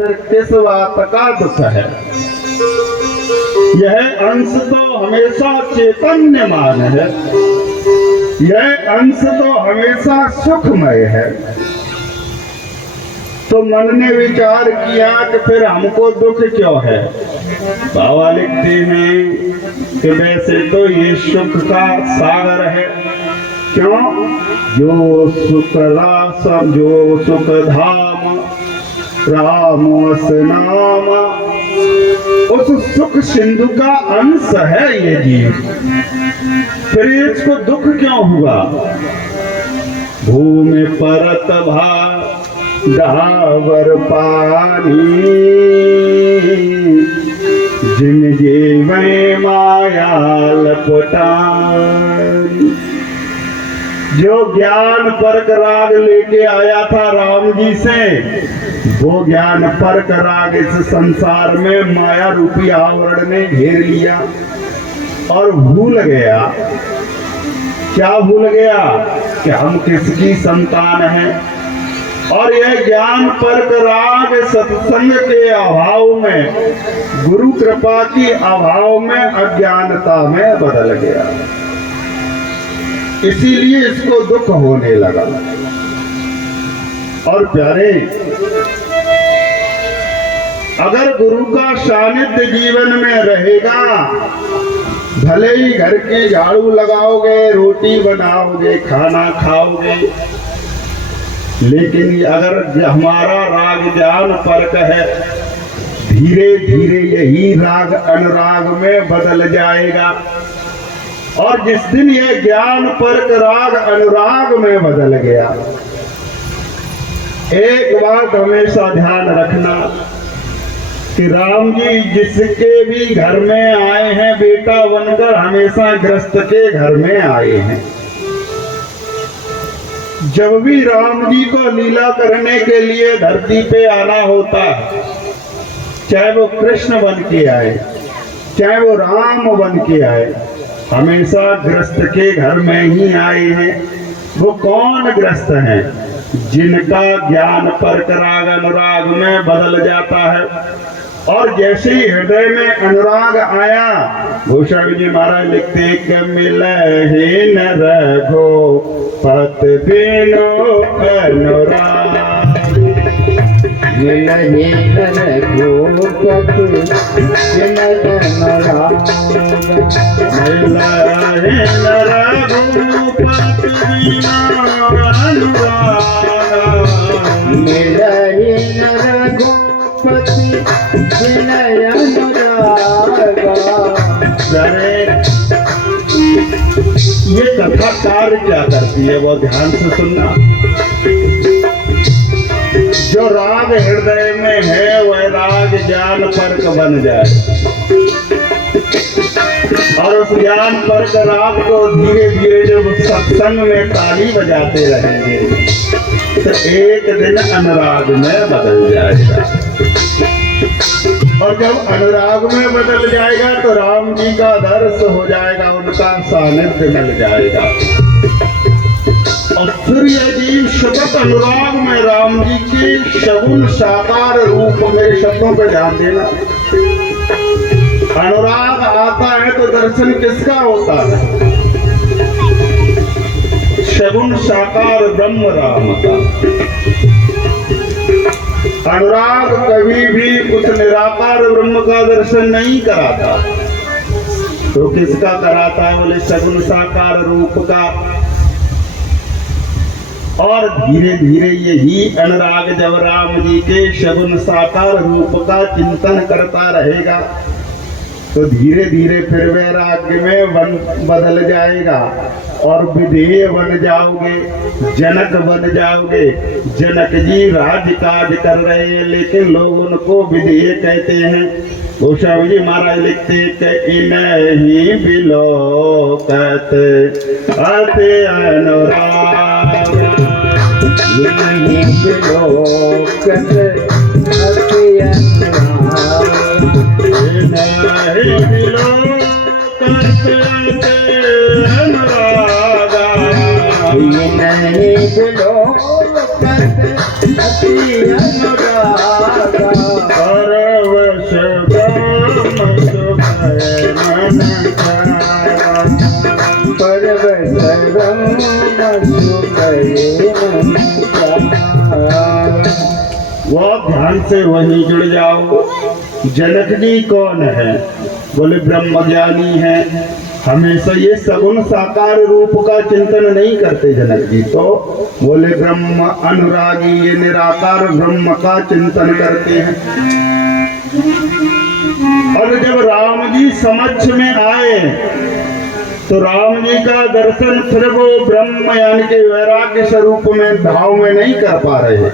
फिर किस बात का दुख है। यह अंश तो हमेशा चैतन्यमान है, यह अंश तो हमेशा सुखमय है। तो मन ने विचार किया कि फिर हमको दुख क्यों है। बाबा लिखते हैं कि वैसे तो ये सुख का सागर है। क्यों? जो सुख रास जो सुख धाम राम अस नाम, उस सुख सिंधु का अंश है ये जीव। फिर इसको दुख क्यों हुआ। भूमि परत डावर पानी, जिन जीवे माया लपटानी। जो ज्ञान परक राग लेके आया था राम जी से, वो ज्ञान परक राग इस संसार में माया रूपी आवरण ने घेर लिया और भूल गया। क्या भूल गया? कि हम किसकी संतान हैं। और यह ज्ञान परक राग सत्संग के अभाव में, गुरु कृपा की अभाव में, अज्ञानता में बदल गया। इसीलिए इसको दुख होने लगा। और प्यारे, अगर गुरु का सानिध्य जीवन में रहेगा, भले ही घर के झाड़ू लगाओगे, रोटी बनाओगे, खाना खाओगे, लेकिन अगर हमारा राग ज्ञान परक है, धीरे धीरे यही राग अनुराग में बदल जाएगा। और जिस दिन यह ज्ञान परक राग अनुराग में बदल गया, एक बात हमेशा ध्यान रखना कि राम जी जिसके भी घर में आए हैं बेटा बनकर, हमेशा गृहस्थ के घर में आए हैं। जब भी राम जी को लीला करने के लिए धरती पे आना होता है, चाहे वो कृष्ण बन के आए, चाहे वो राम बन के आए, हमेशा गृहस्थ के घर में ही आए हैं। वो कौन गृहस्थ हैं? जिनका ज्ञान परक राग अनुराग में बदल जाता है। और जैसे ही हृदय में अनुराग आया, भूषण जी महाराज लिखते कि मिलहि न रघुपत बिनु अनुराग, मिलहि न रघुपत बिनु अनुराग, मिलहि न रघुपत बिनु अनुराग, मिलहि न रघुपत बिनु अनुराग। ये कथा कार्य क्या करती है, वो ध्यान से सुनना। जो राग हृदय में है वह राग ज्ञान परक बन जाए, और उस ज्ञान परक राग को धीरे धीरे जब सत्संग में ताली बजाते रहेंगे तो एक दिन अनुराग में बदल जाएगा। और जब अनुराग में बदल जाएगा तो राम जी का दर्श हो जाएगा, उनका सानिध्य मिल जाएगा। और फिर यह जीव सतत अनुराग में राम जी के सगुण साकार रूप, मेरे शब्दों पर ध्यान देना, अनुराग आता है तो दर्शन किसका होता है? सगुण साकार ब्रह्म राम का। अनुराग कभी भी उस निराकार ब्रह्म का दर्शन नहीं कराता, तो किसका कराता है? बोले सगुण साकार रूप का। और धीरे धीरे यही अनुराग जब राम जी के सगुण साकार रूप का चिंतन करता रहेगा तो धीरे धीरे फिर वैराग्य में बदल जाएगा और विधेय बन जाओगे, जनक बन जाओगे। जनक जी राज्य काज कर रहे हैं लेकिन लोग उनको विधेय कहते हैं। गोस्वामी जी महाराज लिखते कि इन्हीं बिलोकत अति अनुराग, इन्हीं बिलोकत अति अनुराग, इन्हीं बिलोकत अति अनुराग, इन्हीं बिलोकत अति अनुराग। परवश ब्रह्म सुख मन प्यारा। परवश ब्रह्म सुख मन प्यारा। वो ध्यान से वहीं जुड़ जाओ। जनक जी कौन है? बोले ब्रह्म ज्ञानी है। हमेशा ये सगुण साकार रूप का चिंतन नहीं करते जनक जी, तो बोले ब्रह्म अनुरागी, ये निराकार ब्रह्म का चिंतन करते हैं। और जब राम जी समक्ष में आए तो राम जी का दर्शन फिर वो ब्रह्म यानी कि वैराग्य स्वरूप में भाव में नहीं कर पा रहे।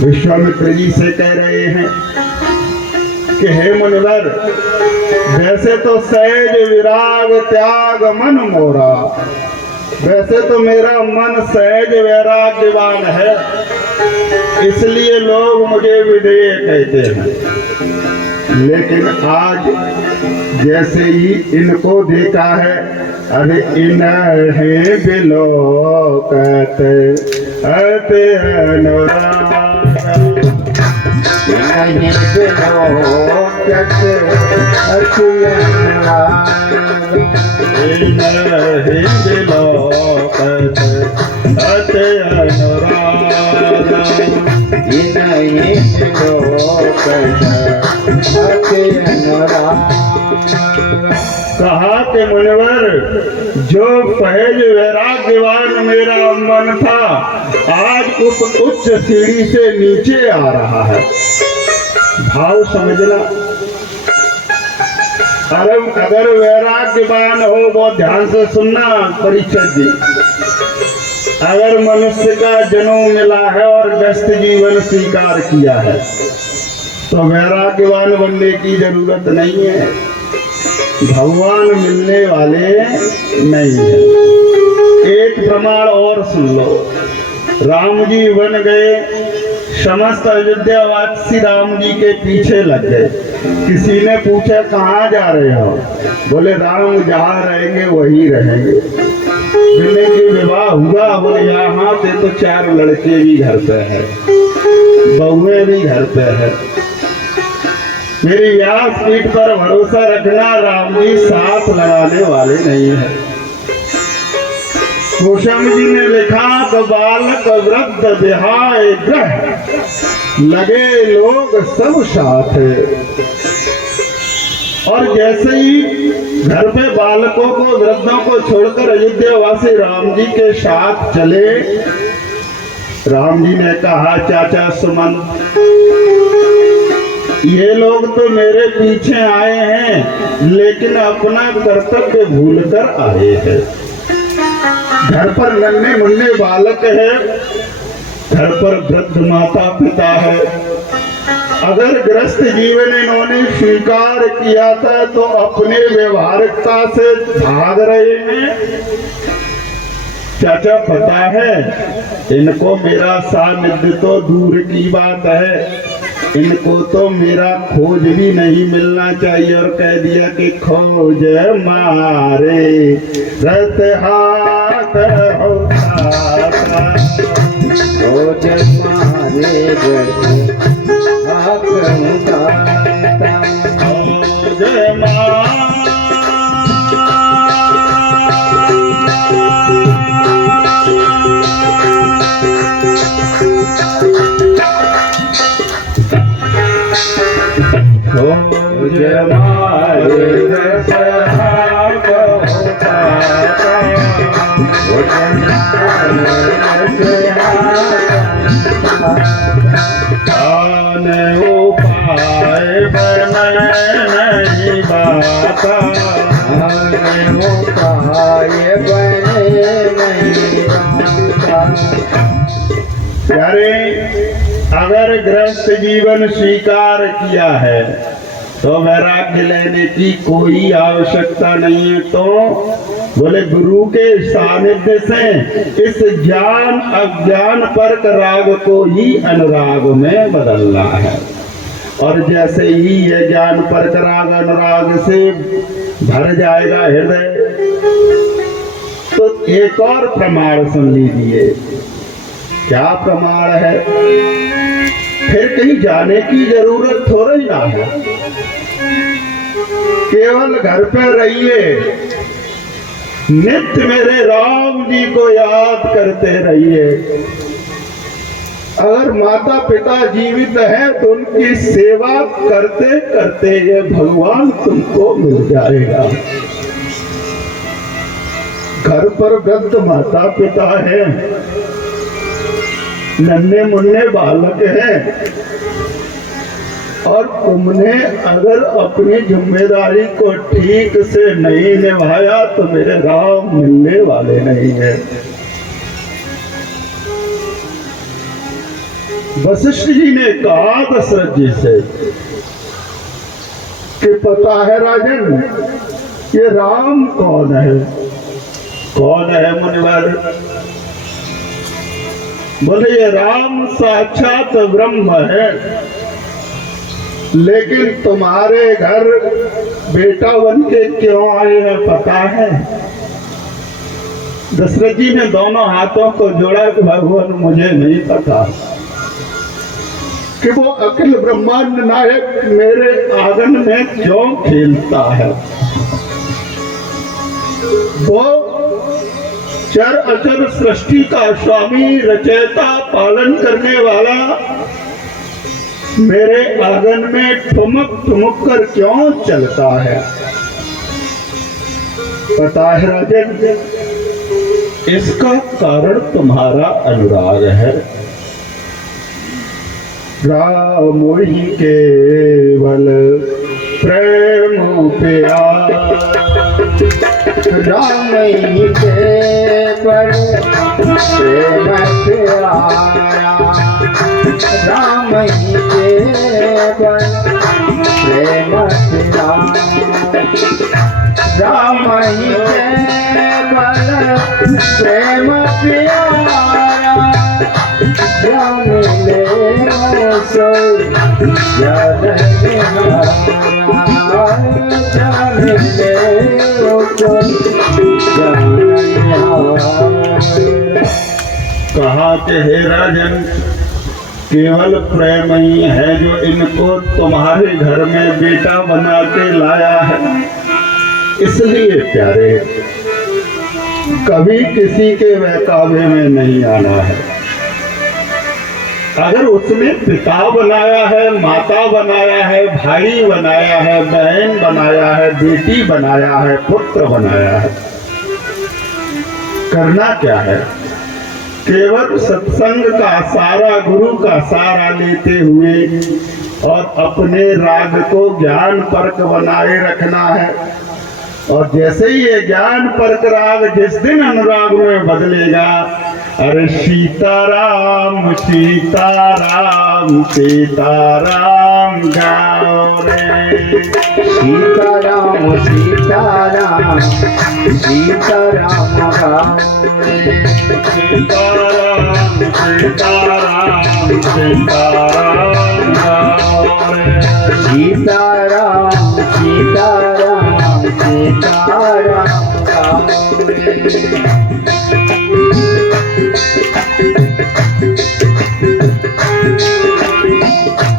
विश्वामित्र जी से कह रहे हैं कि हे मुनिवर, वैसे तो सहज विराग त्याग मन मोरा, वैसे तो मेरा मन सहज वैराग्यवान है, इसलिए लोग मुझे विधेय कहते हैं। लेकिन आज जैसे ही इनको देखा है, अरे इन्हें बिलोकत अति अनुराग, नहीं बिलोकत अति अनुराग, इन्हें बिलोकत अति अनुराग, इन्हें बिलोकत अति अनुराग। कहा कि मुनिवर, जो सहज वैराग्यवान मेरा मन था, आज उस उच्च सीढ़ी से नीचे आ रहा है। भाव समझना। अगर वैराग्यवान हो, बहुत ध्यान से सुनना परीक्षक जी। अगर मनुष्य का जन्म मिला है और व्यस्त जीवन स्वीकार किया है, तो वैराग्यवान बनने की जरूरत नहीं है। भगवान मिलने वाले नहीं है। एक प्रमाण और सुन लो। राम जी बन गए, समस्त अयोध्यावासी राम जी के पीछे लग गए। किसी ने पूछा कहाँ जा रहे हो? बोले राम जहाँ रहेंगे वही रहेंगे। मिलने के विवाह हुआ, बोले यहाँ से तो 4 लड़के भी घर पे है, बहुएं भी घर पे है। मेरी व्यासपीठ पर भरोसा रखना, राम जी साथ लगाने वाले नहीं है। गोस्वामी जी ने लिखा तो बालक वृद्ध विहाय ग्रह लगे लोग सब साथ। और जैसे ही घर पे बालकों को वृद्धों को छोड़कर अयोध्यावासी राम जी के साथ चले, राम जी ने कहा चाचा सुमन, ये लोग तो मेरे पीछे आए हैं, लेकिन अपना कर्तव्य भूलकर आए हैं। घर पर नन्हे मुन्ने बालक है, घर पर वृद्ध माता पिता है। अगर ग्रस्त जीवन इन्होंने स्वीकार किया था, तो अपने व्यवहारिकता से भाग रहे हैं। चाचा पता है, इनको मेरा सानिध्य तो दूर की बात है, इनको तो मेरा खोज भी नहीं मिलना चाहिए। और कह दिया कि खोज मारे रत हाथ होता, खोज मारे रत हाथ होता, खोज मारे खोज मारे रत हाथ होता, खोज मारे रत आन उपाय बने नहीं बाता, आन उपाय बने नहीं बाता। अरे अगर गृहस्थ जीवन स्वीकार किया है तो वैराग्य लेने की कोई आवश्यकता नहीं है। तो बोले गुरु के सानिध्य से इस ज्ञान अज्ञान पर राग को ही अनुराग में बदलना है। और जैसे ही ये ज्ञान पर राग अनुराग से भर जाएगा हृदय, तो एक और प्रमाण सुन लीजिए। क्या प्रमाण है? फिर कहीं जाने की जरूरत थोड़ी ना है, केवल घर पे रहिए, नित्य मेरे राम जी को याद करते रहिए। अगर माता पिता जीवित है तो उनकी सेवा करते करते ये भगवान तुमको मिल जाएगा। घर पर वृद्ध माता पिता है, नन्हे मुन्ने बालक हैं, और तुमने अगर अपनी जिम्मेदारी को ठीक से नहीं निभाया तो मेरे राम मिलने वाले नहीं है। वशिष्ठ जी ने कहा दशरथ जी से कि पता है राजन, ये राम कौन है? कौन है मुनिवर? बोले ये राम साक्षात ब्रह्म है, लेकिन तुम्हारे घर बेटा बन के क्यों आए हैं पता है? दशरथ जी ने दोनों हाथों को जोड़ा कि भगवान मुझे नहीं पता कि वो अखिल ब्रह्मांड नायक मेरे आंगन में क्यों खेलता है। वो चर अचर सृष्टि का स्वामी, रचयिता, पालन करने वाला मेरे आंगन में ठुमक ठुमक कर क्यों चलता है? पता है राजन, इसका कारण तुम्हारा अनुराग है। राम ही केवल प्रेम प्यार, राम ही केवल प्रेम प्यारा, राम ही केवल प्रेम प्यारा, राम ही केवल प्रेम प्यारा, राम ले सो याद निहारा, राम ले सो याद निहारा। कहा कि हे राजन, केवल प्रेम ही है जो इनको तुम्हारे घर में बेटा बना के लाया है, इसलिए प्यारे कभी किसी के बहकावे में नहीं आना है। अगर उसने पिता बनाया है, माता बनाया है, भाई बनाया है, बहन बनाया है, बेटी बनाया है, पुत्र बनाया है, करना क्या है? केवल सत्संग का सारा, गुरु का सारा लेते हुए और अपने राग को ज्ञान पर्क बनाए रखना है। और जैसे ही ये ज्ञान पर्क राग जिस दिन अनुराग में बदलेगा, अरे सीताराम सीताराम सीताराम गाओ रे, सीताराम सीताराम सीताराम गाओ रे, सीताराम सीताराम सीताराम गाओ रे, सीताराम सीताराम सीताराम गाओ रे।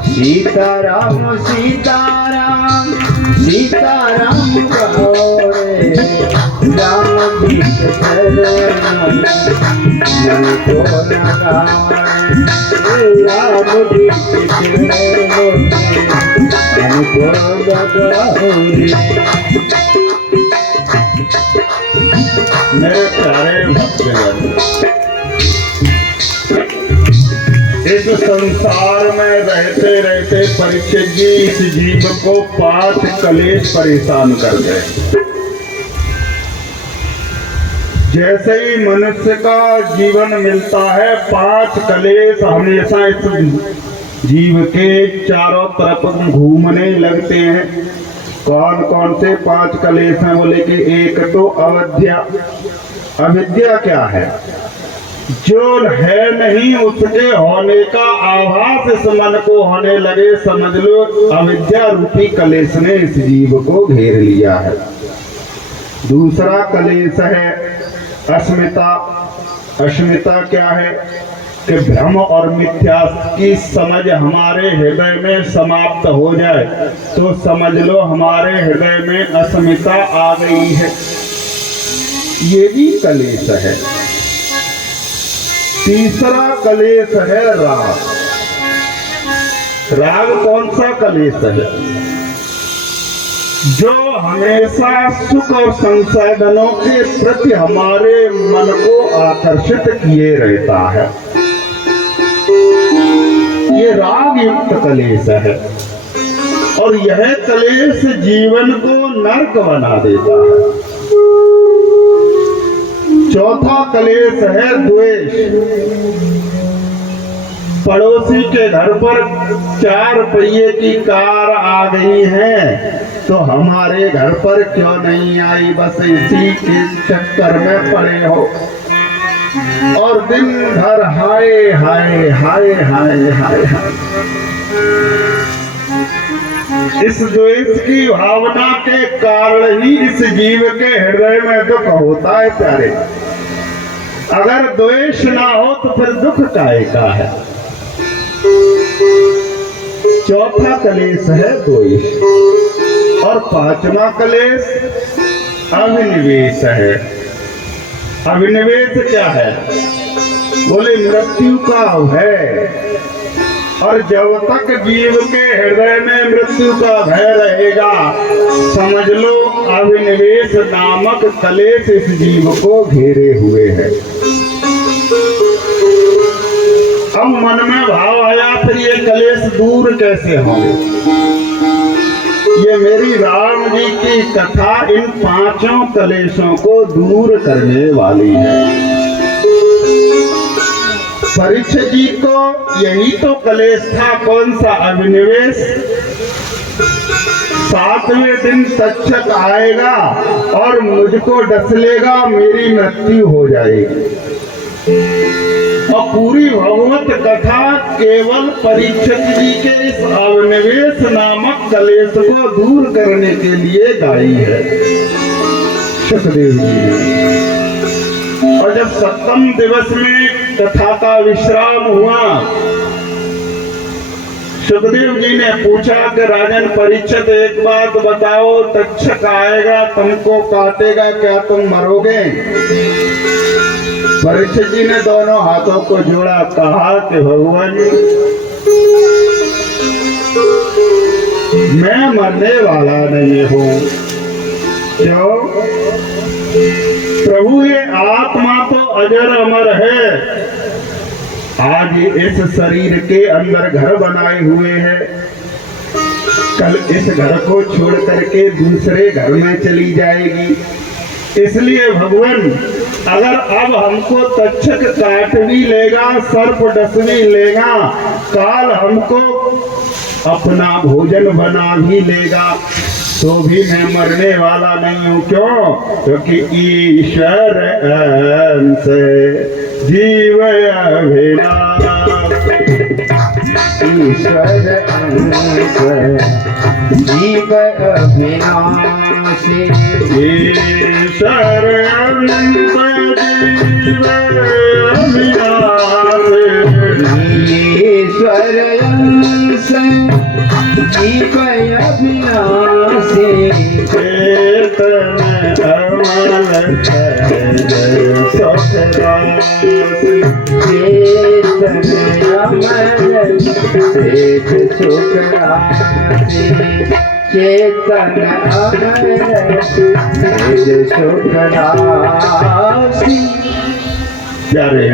सीताराम सीताराम सीताराम गाओ रे, राम जी के चरणों मन को लगाए, राम जी के चरणों मन को लगाओ रे। मेरे प्यारे भक्तजन, इस संसार में रहते रहते परीक्षित जी इस जीव को 5 कलेश परेशान कर गए। जैसे ही मनुष्य का जीवन मिलता है, 5 कलेश हमेशा इस जीव के चारों तरफ घूमने लगते हैं। कौन कौन से 5 कलेश हैं? बोले कि एक तो अविद्या। अविद्या क्या है? जो है नहीं उसके होने का आभास इस मन को होने लगे, समझ लो अविद्या रूपी कलेश ने इस जीव को घेर लिया है। दूसरा कलेश है अस्मिता। अस्मिता क्या है? कि भ्रम और मिथ्या की समझ हमारे हृदय में समाप्त हो जाए तो समझ लो हमारे हृदय में अस्मिता आ गई है। ये भी कलेश है। तीसरा कलेश है राग। राग कौन सा कलेश है? जो हमेशा सुख और संसाधनों के प्रति हमारे मन को आकर्षित किए रहता है। ये राग युक्त कलेश है और यह कलेश जीवन को नरक बना देता है। चौथा कलेश है द्वेष। पड़ोसी के घर पर 4 पहिए की कार आ गई है तो हमारे घर पर क्यों नहीं आई, बस इसी के चक्कर में पड़े हो और दिन भर हाय हाय हाय हाय हाय हाय। इस द्वेष की भावना के कारण ही इस जीव के हृदय में दुख होता है प्यारे। अगर द्वेष ना हो तो फिर दुख काहे का है। चौथा कलेश है द्वेष और 5वां कलेश अभिनिवेश है। अभिनिवेश क्या है? बोले मृत्यु का भय। और जब तक जीव के हृदय में मृत्यु का भय रहेगा समझ लो अभिनिवेश नामक कलेश इस जीव को घेरे हुए है। अब मन में भाव आया फिर ये कलेश दूर कैसे होंगे? ये मेरी राम जी की कथा इन 5 कलेशों को दूर करने वाली है। परीक्षित जी को यही तो कलेश था। कौन सा? अभिनिवेश। 7वें दिन तक्षक आएगा और मुझको डसलेगा, मेरी मृत्यु हो जाएगी। और पूरी भगवत कथा केवल परीक्षित जी के इस अभिनिवेश नामक कलेश को दूर करने के लिए गाई है सुखदेव जी ने। और जब 7वें दिवस में कथा का विश्राम हुआ सुखदेव जी ने पूछा कि राजन परीक्षित एक बात बताओ, तक्षक आएगा तुमको काटेगा, क्या तुम मरोगे? परीक्षित जी ने दोनों हाथों को जोड़ा, कहा कि भगवान मैं मरने वाला नहीं हूँ। क्यों? प्रभु ये आत्मा तो अजर अमर है। आज इस शरीर के अंदर घर बनाए हुए हैं, कल इस घर को छोड़ करके दूसरे घर में चली जाएगी। इसलिए भगवान अगर अब हमको तक्षक काट भी लेगा, सर्प डस भी लेगा, काल हमको अपना भोजन बना भी लेगा तो भी मैं मरने वाला नहीं हूँ। क्यों? क्योंकि ईश्वर अंश जीव अभिनाश। ईश्वर अंश जीव अभिनाश। ईश्वर अंश जीव अभिनाश। ईश्वर अंश जीव अभिनाश। चेतन अमर सुखराश। चेतन अमर सुखराश। चेतन अमर सुखराश। प्यारे,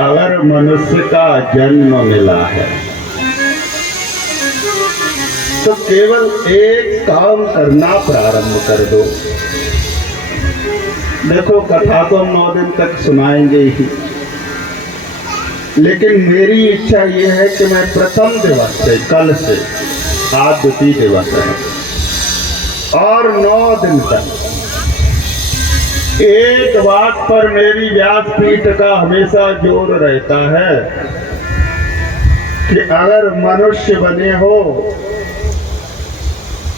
अगर मनुष्य का जन्म मिला है तो केवल एक काम करना प्रारंभ कर दो। देखो कथा तो 9 दिन तक सुनाएंगे ही, लेकिन मेरी इच्छा यह है कि मैं प्रथम दिवस से, कल से, आज द्वितीय दिवस है और 9 दिन तक एक बात पर मेरी व्यासपीठ का हमेशा जोर रहता है कि अगर मनुष्य बने हो,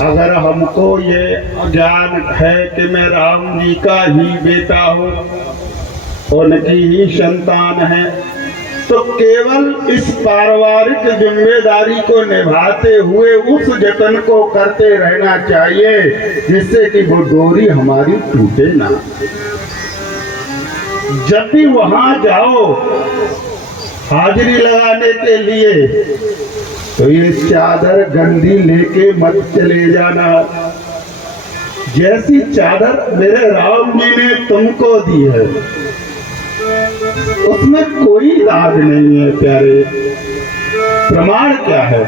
अगर हमको ये ज्ञान है कि मैं राम जी का ही बेटा हूँ, उनकी ही संतान है। तो केवल इस पारिवारिक जिम्मेदारी को निभाते हुए उस जतन को करते रहना चाहिए जिससे कि वो डोरी हमारी टूटे ना। जब भी वहां जाओ हाजिरी लगाने के लिए तो ये चादर गंदी लेके मत चले जाना। जैसी चादर मेरे राम जी ने तुमको दी है उसमें कोई दाग नहीं है प्यारे। प्रमाण क्या है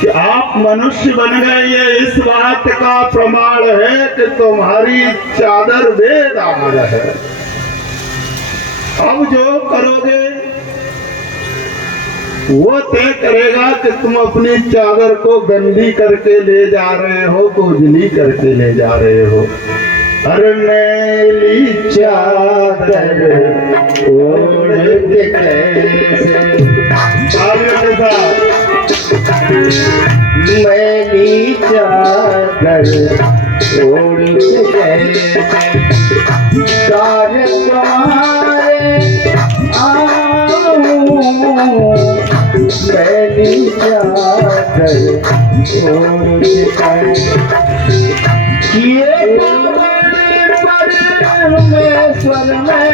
कि आप मनुष्य बन गए, ये इस बात का प्रमाण है कि तुम्हारी चादर बेदाग है। अब जो करोगे वो तय करेगा कि तुम अपनी चादर को गंदी करके ले जा रहे हो तो उजली करके ले जा रहे हो। अरे मैली चादर ओढ़ के कैसे मैली चादर ओढ़ के कैसे कार्य तुम्हारे आऊं। मैली चादर ओढ़ के कैसे ये परमेश्वर में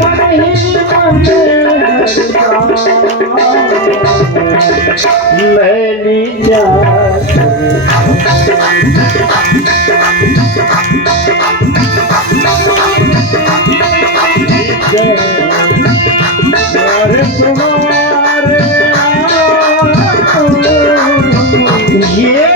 मन ही मन मैली चादर ये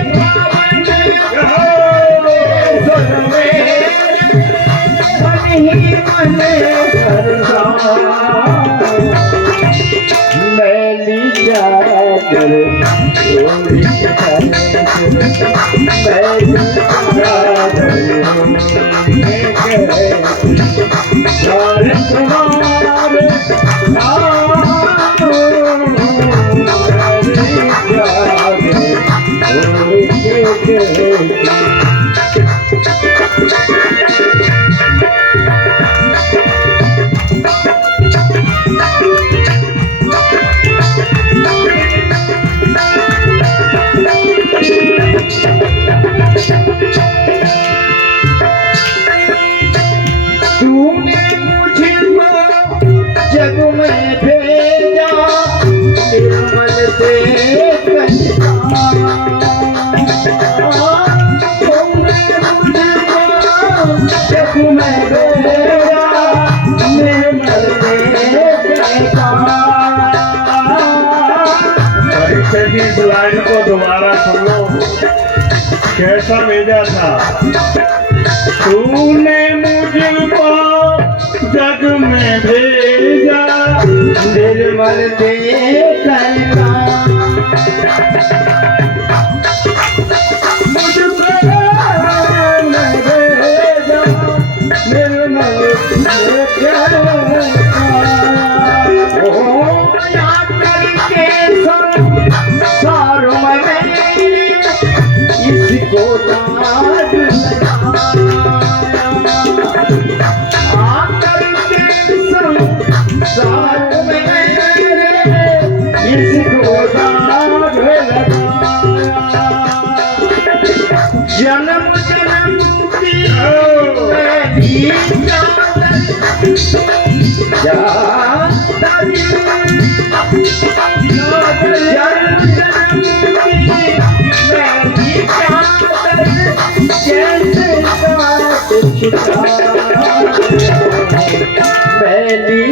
मैली चादर ओढ़ के तूने मुझको जग में भेजा निर्मल से तूने मुझको जग में भेजा निर्मल से भी इस लाइन को दोबारा सुन लो कैसा भेजा था। तूने मुझको जग में भेजा निर्मल देखा मुझको भेजा निर्मल संसार में इसको दाद आकर के संसार में इसको दाद जन्म जन्म की मेरी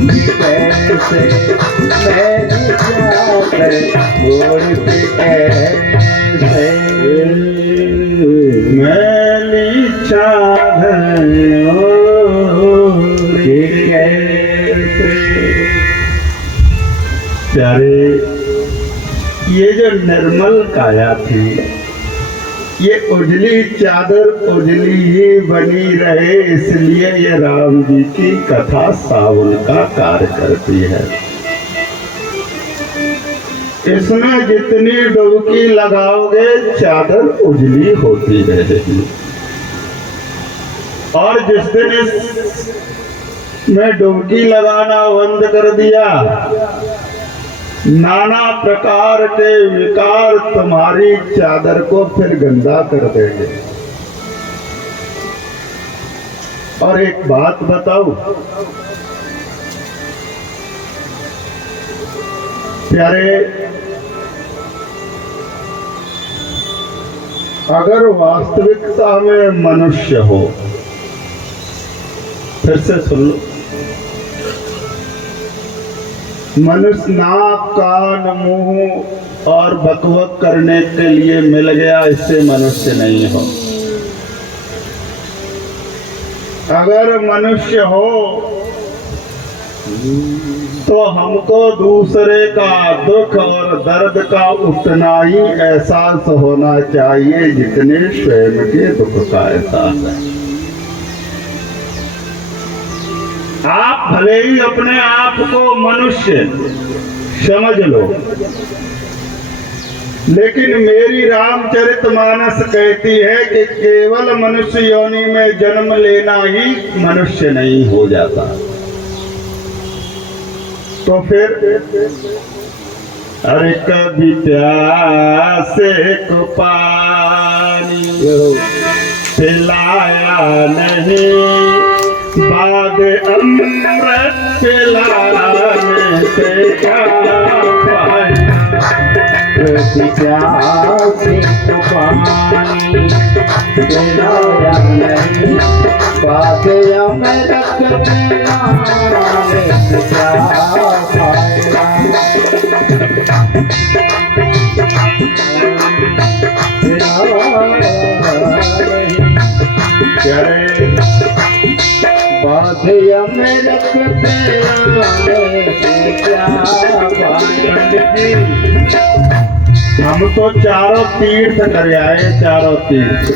कैसे मैंने चादर ओढ़ के कैसे मैली चादर ओढ़ के कैसे। प्यारे, ये जो निर्मल काया थी, ये उजली चादर उजली ही बनी रहे, इसलिए ये राम जी की कथा सावन का कार्य करती है। इसमें जितनी डुबकी लगाओगे चादर उजली होती रहेगी। और जिस दिन इसमें डुबकी लगाना बंद कर दिया, नाना प्रकार के विकार तुम्हारी चादर को फिर गंदा कर देंगे। और एक बात बताऊं प्यारे, अगर वास्तविकता में मनुष्य हो, फिर से सुन लो, मनुष्य नाक कान मुंह और बकवक करने के लिए मिल गया, इससे मनुष्य नहीं हो। अगर मनुष्य हो तो हमको दूसरे का दुख और दर्द का उतना ही एहसास होना चाहिए जितने स्वयं के दुख का एहसास है। आप भले ही अपने आप को मनुष्य समझ लो, लेकिन मेरी रामचरितमानस कहती है कि केवल मनुष्य योनि में जन्म लेना ही मनुष्य नहीं हो जाता। तो फिर अरे कभी प्यासे को पानी पिलाया नहीं, बाद अमृत पिलाने से क्या फायदा। कभी प्यासे को पानी पिलाया नहीं, बाद अमृत पिलाने से क्या फायदा। बाधिया मेरे हम तो चारों तीर्थ कर आए, चारों तीर्थ,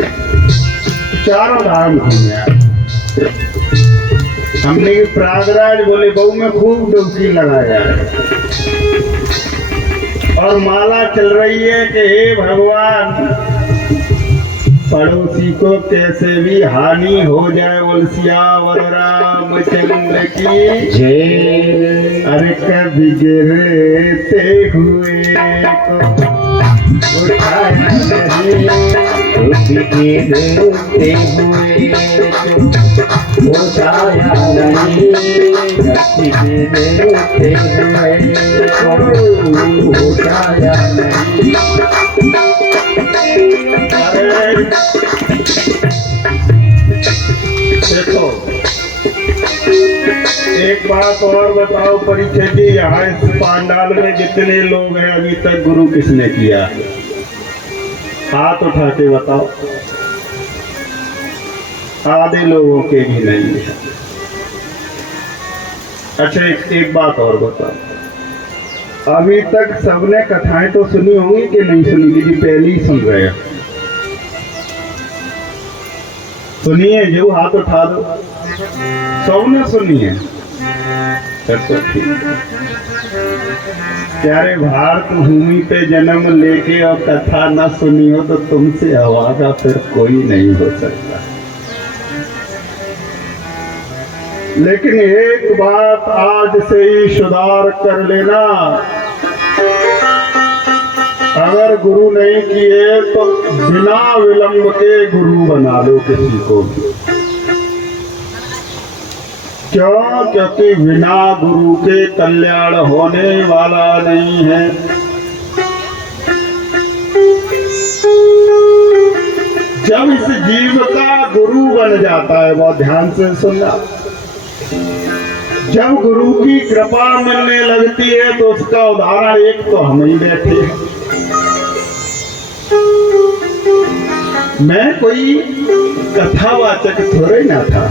चारों धाम घूमे आए। हमने की प्रयागराज बोले बहू में खूब डुबकी लगाया है और माला चल रही है कि हे भगवान, पड़ोसी को कैसे भी हानि हो जाए, सियावर रामचंद्र की जय। अरे कभी गिरते हुए को उठाया नहीं, कभी गिरते हुए को उठाया नहीं, कभी गिरते हुए को उठाया नहीं। देखो, एक बात और बताओ परीक्षित जी, यहाँ इस पांडाल में जितने लोग हैं अभी तक गुरु किसने किया? हाथ उठा के बताओ। आधे लोगों के भी नहीं है। अच्छा, एक बात और बताओ, अभी तक सबने कथाएं तो सुनी होंगी कि नहीं सुनी? कि पहली ही सुन रहे हैं? सुनिए, जो हाथ उठा दो। सबने सुनी है? तो ठीक है। प्यारे, भारत भूमि पे जन्म लेके और कथा न सुनी हो तो तुमसे आवाज़ा फिर कोई नहीं हो सकता। लेकिन एक बात आज से ही सुधार कर लेना, अगर गुरु नहीं किए तो बिना विलंब के गुरु बना लो किसी को भी। क्यों? क्योंकि बिना गुरु के कल्याण होने वाला नहीं है। जब इस जीव का गुरु बन जाता है, बहुत ध्यान से सुनना, जब गुरु की कृपा मिलने लगती है तो उसका उदाहरण एक तो हम ही बैठे हैं। मैं कोई कथावाचक थोड़े ना था,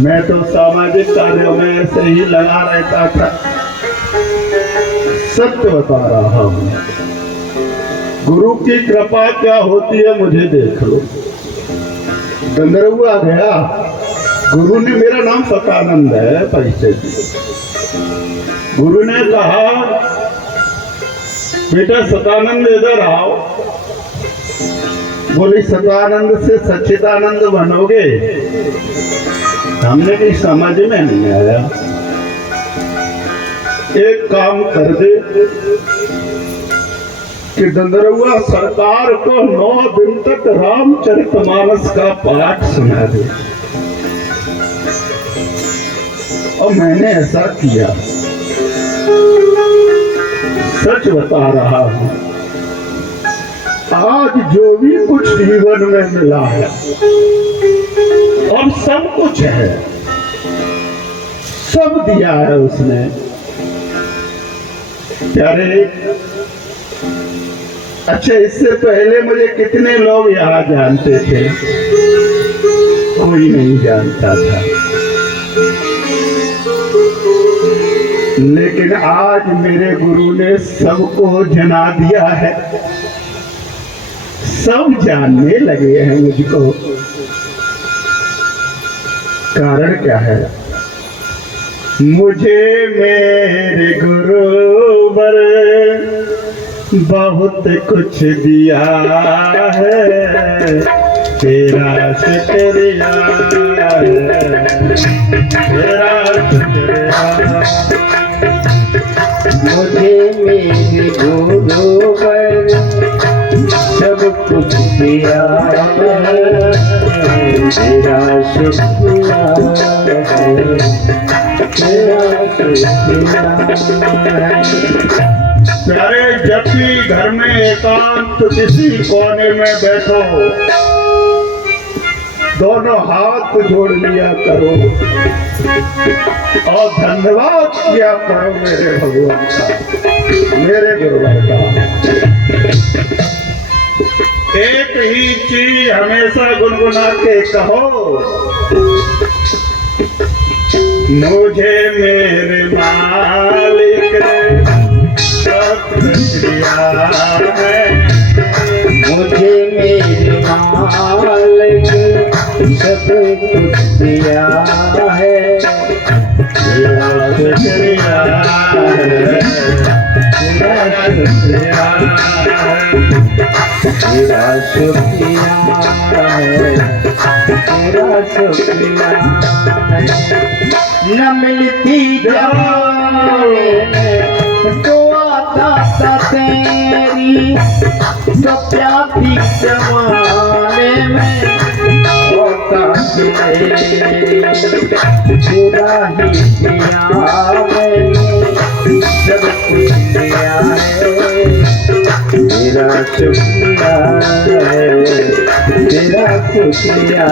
मैं तो सामाजिक कार्यों में ऐसे ही लगा रहता था। सत्य बता रहा हूं, गुरु की कृपा क्या होती है मुझे देख लो। गंधर्वा गया, गुरु ने, मेरा नाम सतानंद है परिचय दिया। गुरु ने कहा बेटा सतानंद इधर आओ। बोली सतानंद से सच्चिदानंद बनोगे? हमने भी समझ में नहीं आया। एक काम कर दे कि गंधर्वा सरकार को 9 दिन तक रामचरितमानस का पाठ सुना दे। और मैंने ऐसा किया। सच बता रहा हूं, आज जो भी कुछ जीवन में मिला है और सब कुछ है, सब दिया है उसने। प्यारे, अच्छा इससे पहले मुझे कितने लोग यहाँ जानते थे? कोई नहीं जानता था। लेकिन आज मेरे गुरु ने सबको जना दिया है, सब जानने लगे हैं मुझको। कारण क्या है? मुझे मेरे गुरुवर बहुत कुछ दिया है, तेरा शुक्रिया है, तेरा शुक्रिया। मुझे मेरे गुरुवर सब कुछ दिया है, तेरा शुक्रिया है, तेरा शुक्रिया है। प्यारे, जब भी घर में एकांत किसी कोने में बैठो, दोनों हाथ जोड़ लिया करो और धन्यवाद किया करो मेरे भगवान का, मेरे गुरुवर का। एक ही चीज हमेशा गुनगुना के कहो, मुझे मेरे मालिक ने दिया है, मुझे मेरे मालिक सब कुछ दिया है, तेरा शुक्रिया है, तेरा शुक्रिया है, तेरा शुक्रिया है, तेरा शुक्रिया है। न मिलती जाने में तो आता तेरी, तो प्यासी जमाने में होता तेरी। तेरा ही दिया मैंने सब कुछ दिया है, तेरा शुक्रिया है, तेरा शुक्रिया।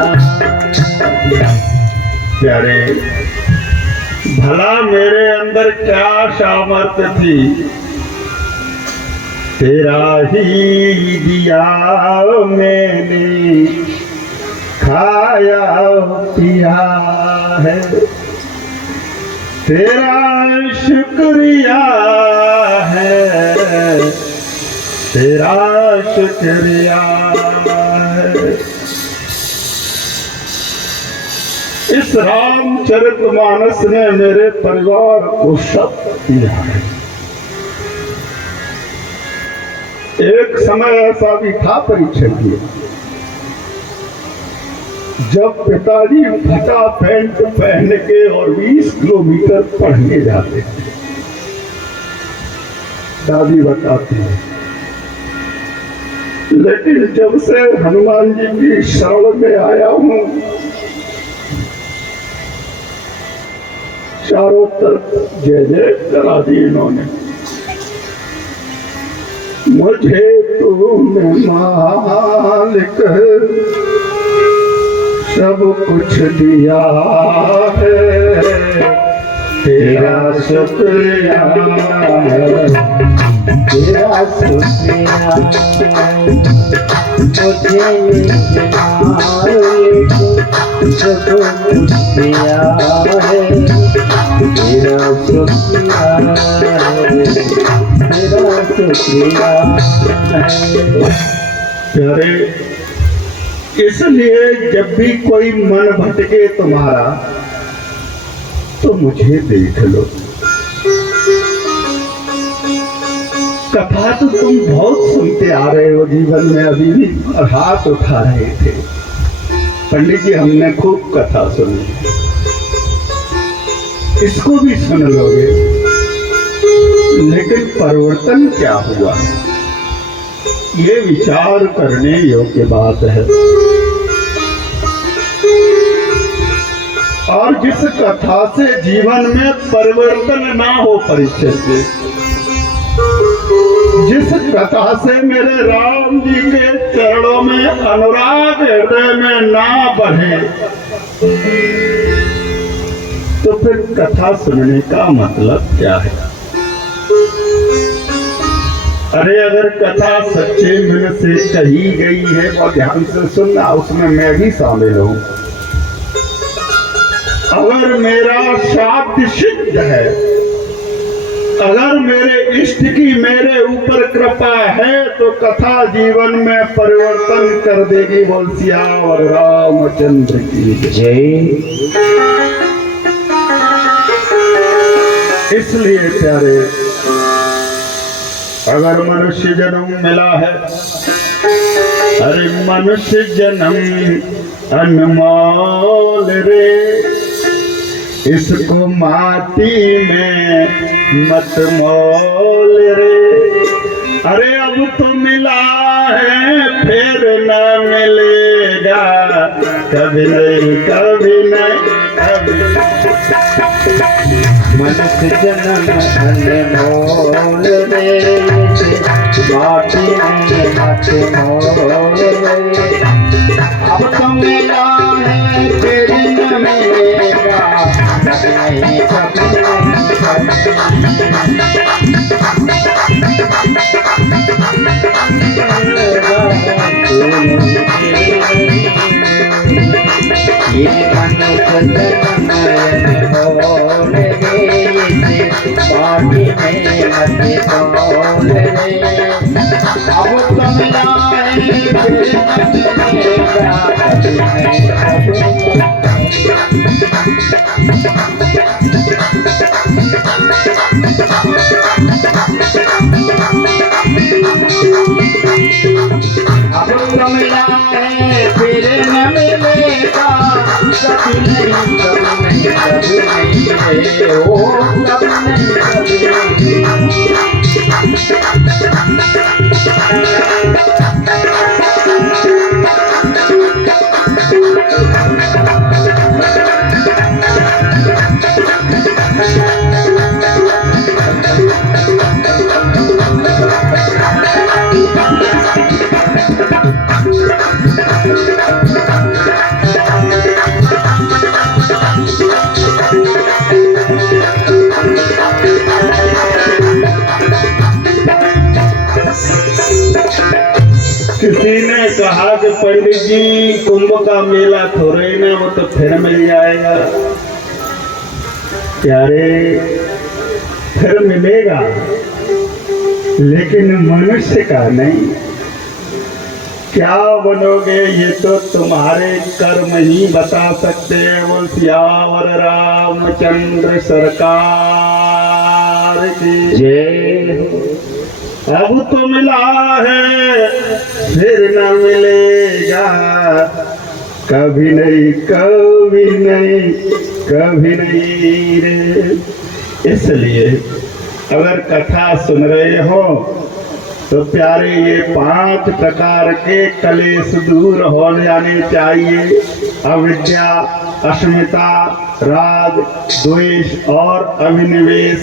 प्यारे, भला मेरे अंदर क्या सामर्थ्य थी? तेरा ही दिया मैंने, खाया पिया है, तेरा शुक्रिया है, तेरा शुक्रिया है। इस रामचरितमानस ने मेरे परिवार को सब दिया है। एक समय ऐसा भी था परीक्षण की, जब पिताजी फटा पैंट पहन के और 20 किलोमीटर पढ़ने जाते थे। दादी बताती है, लेकिन जब से हनुमान जी की शरण में आया हूं, चारों तरफ जय जय करा दी इन्होंने। मुझे तुम मालिक सब कुछ दिया है, तेरा शुक्रिया है, तेरा शुक्रिया मुझे सब कुछ दिया है, तेरा शुक्रिया तेरा शुक्रिया है। प्यारे, इसलिए जब भी कोई मन भटके तुम्हारा तो मुझे देख लो। कथा तो तुम बहुत सुनते आ रहे हो जीवन में, अभी भी हाथ उठा रहे थे। पंडित जी, हमने खूब कथा सुनी, इसको भी सुन लोगे, लेकिन परिवर्तन क्या हुआ ये विचार करने योग्य बात है। और जिस कथा से जीवन में परिवर्तन ना हो परिचय से, जिस कथा से मेरे राम जी के चरणों में अनुराग हृदय में ना बढ़े, तो फिर कथा सुनने का मतलब क्या है? अरे अगर कथा सच्चे मन से कही गई है और ध्यान से सुनना, उसमें मैं भी शामिल हूं। अगर मेरा शाब्द सिद्ध है, अगर मेरे इष्ट की मेरे ऊपर कृपा है, तो कथा जीवन में परिवर्तन कर देगी। बोल सियावर रामचंद्र की जय। इसलिए प्यारे, अगर मनुष्य जन्म मिला है, अरे मनुष्य जन्म अनमोल रे, इसको माटी में मत मोल रे। अरे अब तो मिला है फिर न मिलेगा, कभी नहीं कभी नहीं कभी। मनुष्य जन्म अनमोल रे, माटी में मत मोल रे। अब तो मिला है फिर न मिलेगा, कभी नहीं कभी ये मनुष्य जन्म अनमोल रे, पार्टी में मत बोल रे। अब तो मिला है फिर न मिलेगा, कभी नहीं कभी। अब तो मिला है फिर न मिलेगा, कभी नहीं कभी नहीं कभी नहीं, ओ कभी नहीं कभी नहीं। किसी ने कहा कि पंडित जी, कुंभ का मेला थोड़े ना, वो तो फिर मिल जाएगा। प्यारे, फिर मिलेगा, लेकिन मनुष्य का नहीं। क्या बनोगे ये तो तुम्हारे कर्म ही बता सकते हैं। वो सियावर रामचंद्र सरकार की जय। अब तो मिला है फिर न मिलेगा, कभी नहीं कभी नहीं कभी नहीं रे। इसलिए अगर कथा सुन रहे हो तो प्यारे, ये 5 प्रकार के कलेश दूर हो जाने चाहिए। अविद्या, अस्मिता, राग, द्वेष और अभिनिवेश।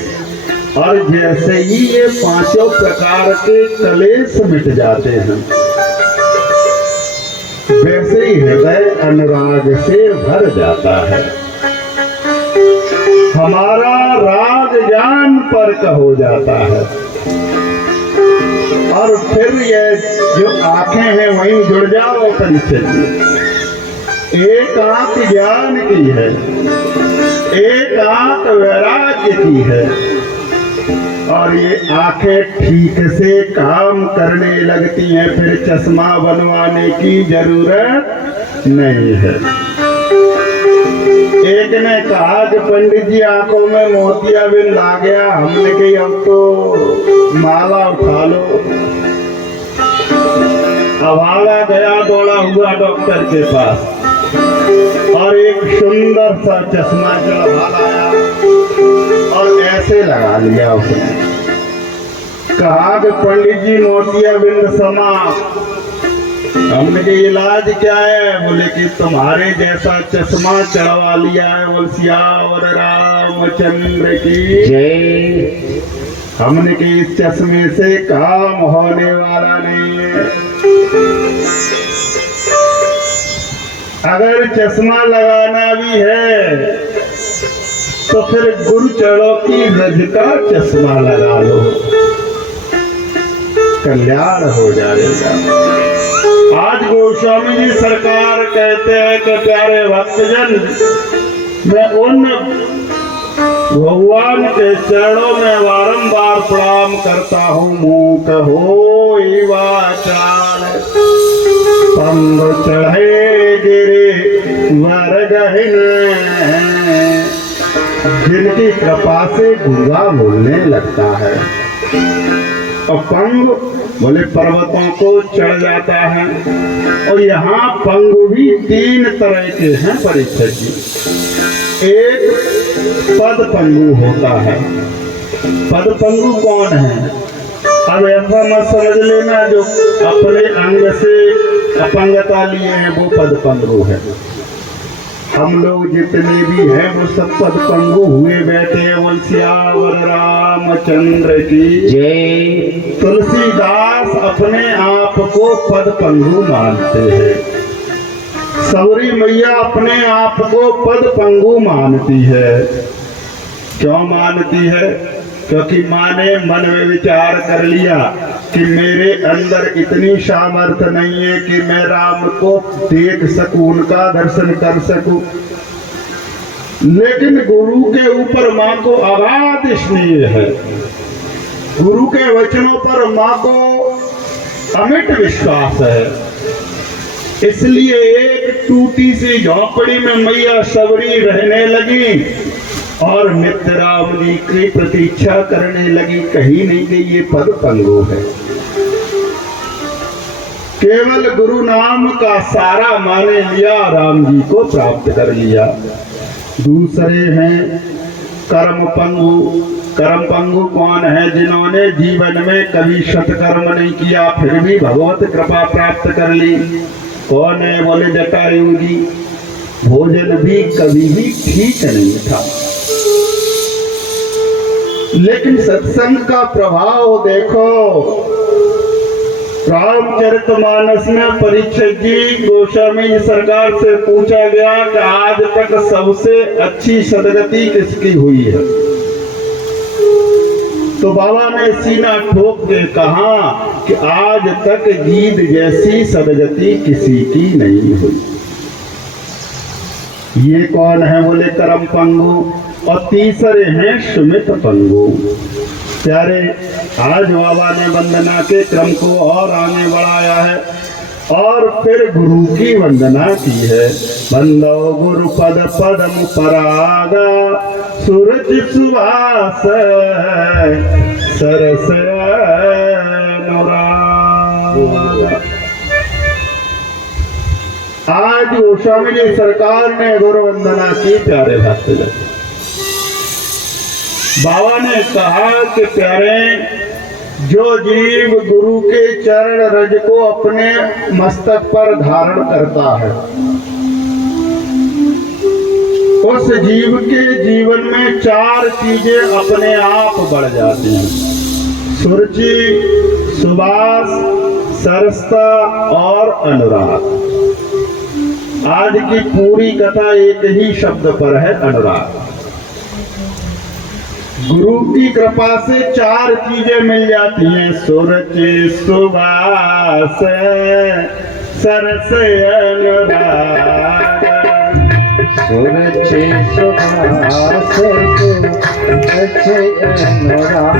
और जैसे ही ये 5 प्रकार के कलेश मिट जाते हैं, वैसे ही हृदय अनुराग से भर जाता है। हमारा राग ज्ञान परक हो जाता है और फिर ये जो आंखें हैं वहीं जुड़ जाओ परीक्षित जी। एक आंख ज्ञान की है, एक आंख वैराग्य की है और ये आंखें ठीक से काम करने लगती हैं, फिर चश्मा बनवाने की जरूरत नहीं है। एक ने कहा कि पंडित जी आंखों में मोतियाबिंद आ गया, हमने कही अब तो माला उठा लो। अभागा गया दौड़ा हुआ डॉक्टर के पास और एक सुंदर सा चश्मा चढ़वा लाया और ऐसे लगा लिया उसने। कहा कि पंडित जी मोतियाबिंद समा। हमने के इलाज क्या है? बोले कि तुम्हारे जैसा चश्मा चढ़वा लिया है। बोल सियावर रामचंद्र की जय। हमने के इस चश्मे से काम होने वाला नहीं है। अगर चश्मा लगाना भी है तो फिर गुरु चरणों की रज का चश्मा लगा लो, कल्याण हो जाएगा। आज गोस्वामी जी सरकार कहते हैं कि प्यारे भक्तजन, मैं उन भगवान के चरणों में बारंबार प्रणाम करता हूँ। मूक हो वाचाल पंग चढ़े गिरे वर गहन, जिनकी कृपा से गूंगा बोलने लगता है। और पंग बोले पर्वतों को चढ़ जाता है। और यहाँ पंगु भी तीन तरह के हैं परीक्षित जी। एक पद पंगु होता है। पद पंगु कौन है? अब ऐसा मत समझ लेना जो अपने अंग से अपंगता लिए हैं वो पद पंगु है। हम लोग जितने भी हैं वो सब पद पंगु हुए बैठे हैं। बोल सियावर रामचंद्र की जय। तुलसीदास अपने आप को पद पंगु मानते हैं। सौरी मैया अपने आप को पद पंगु मानती है। क्यों मानती है? क्योंकि माँ ने मन में विचार कर लिया कि मेरे अंदर इतनी सामर्थ्य नहीं है कि मैं राम को देख सकूं, उनका दर्शन कर सकूं। लेकिन गुरु के ऊपर माँ को अगाध स्नेह है। गुरु के वचनों पर माँ को अमिट विश्वास है। इसलिए एक टूटी सी झोंपड़ी में मैया सबरी रहने लगी और नित्य राम जी की प्रतीक्षा करने लगी। कहीं नहीं गई। ये पद पंगु है। केवल गुरु नाम का सारा माने लिया, राम जी को प्राप्त कर लिया। दूसरे हैं कर्म पंगु। कर्म पंगु कौन है? जिन्होंने जीवन में कभी सत्कर्म नहीं किया फिर भी भगवत कृपा प्राप्त कर ली। कौन है? बोले जटायु जी। भोजन भी कभी भी ठीक नहीं था, लेकिन सत्संग का प्रभाव देखो। रामचरितमानस में परीक्षित जी गोस्वामी जी सरकार से पूछा गया कि आज तक सबसे अच्छी सदगति किसकी हुई है? तो बाबा ने सीना ठोक के कहा कि आज तक गीत जैसी सदगति किसी की नहीं हुई। ये कौन है? बोले कर्म पंगु। और तीसरे हैं सुमित पंगु। प्यारे, आज बाबा ने वंदना के क्रम को और आगे बढ़ाया है और फिर गुरु की वंदना की है। बंदो गुरु पद पदम परागा सूरज सुवास सरस अनुराग। आज गोस्वामी जी सरकार ने गुरु वंदना की। प्यारे भक्तजन, बाबा ने कहा कि प्यारे, जो जीव गुरु के चरण रज को अपने मस्तक पर धारण करता है उस जीव के जीवन में चार चीजें अपने आप बढ़ जाती हैं। सुरुचि, सुवास, सरसता और अनुराग। आज की पूरी कथा एक ही शब्द पर है, अनुराग। गुरु की कृपा से चार चीजें मिल जाती हैं, सुरच सुबास सरस अनुराग। सुरच सुभाष सुरच अनुराग।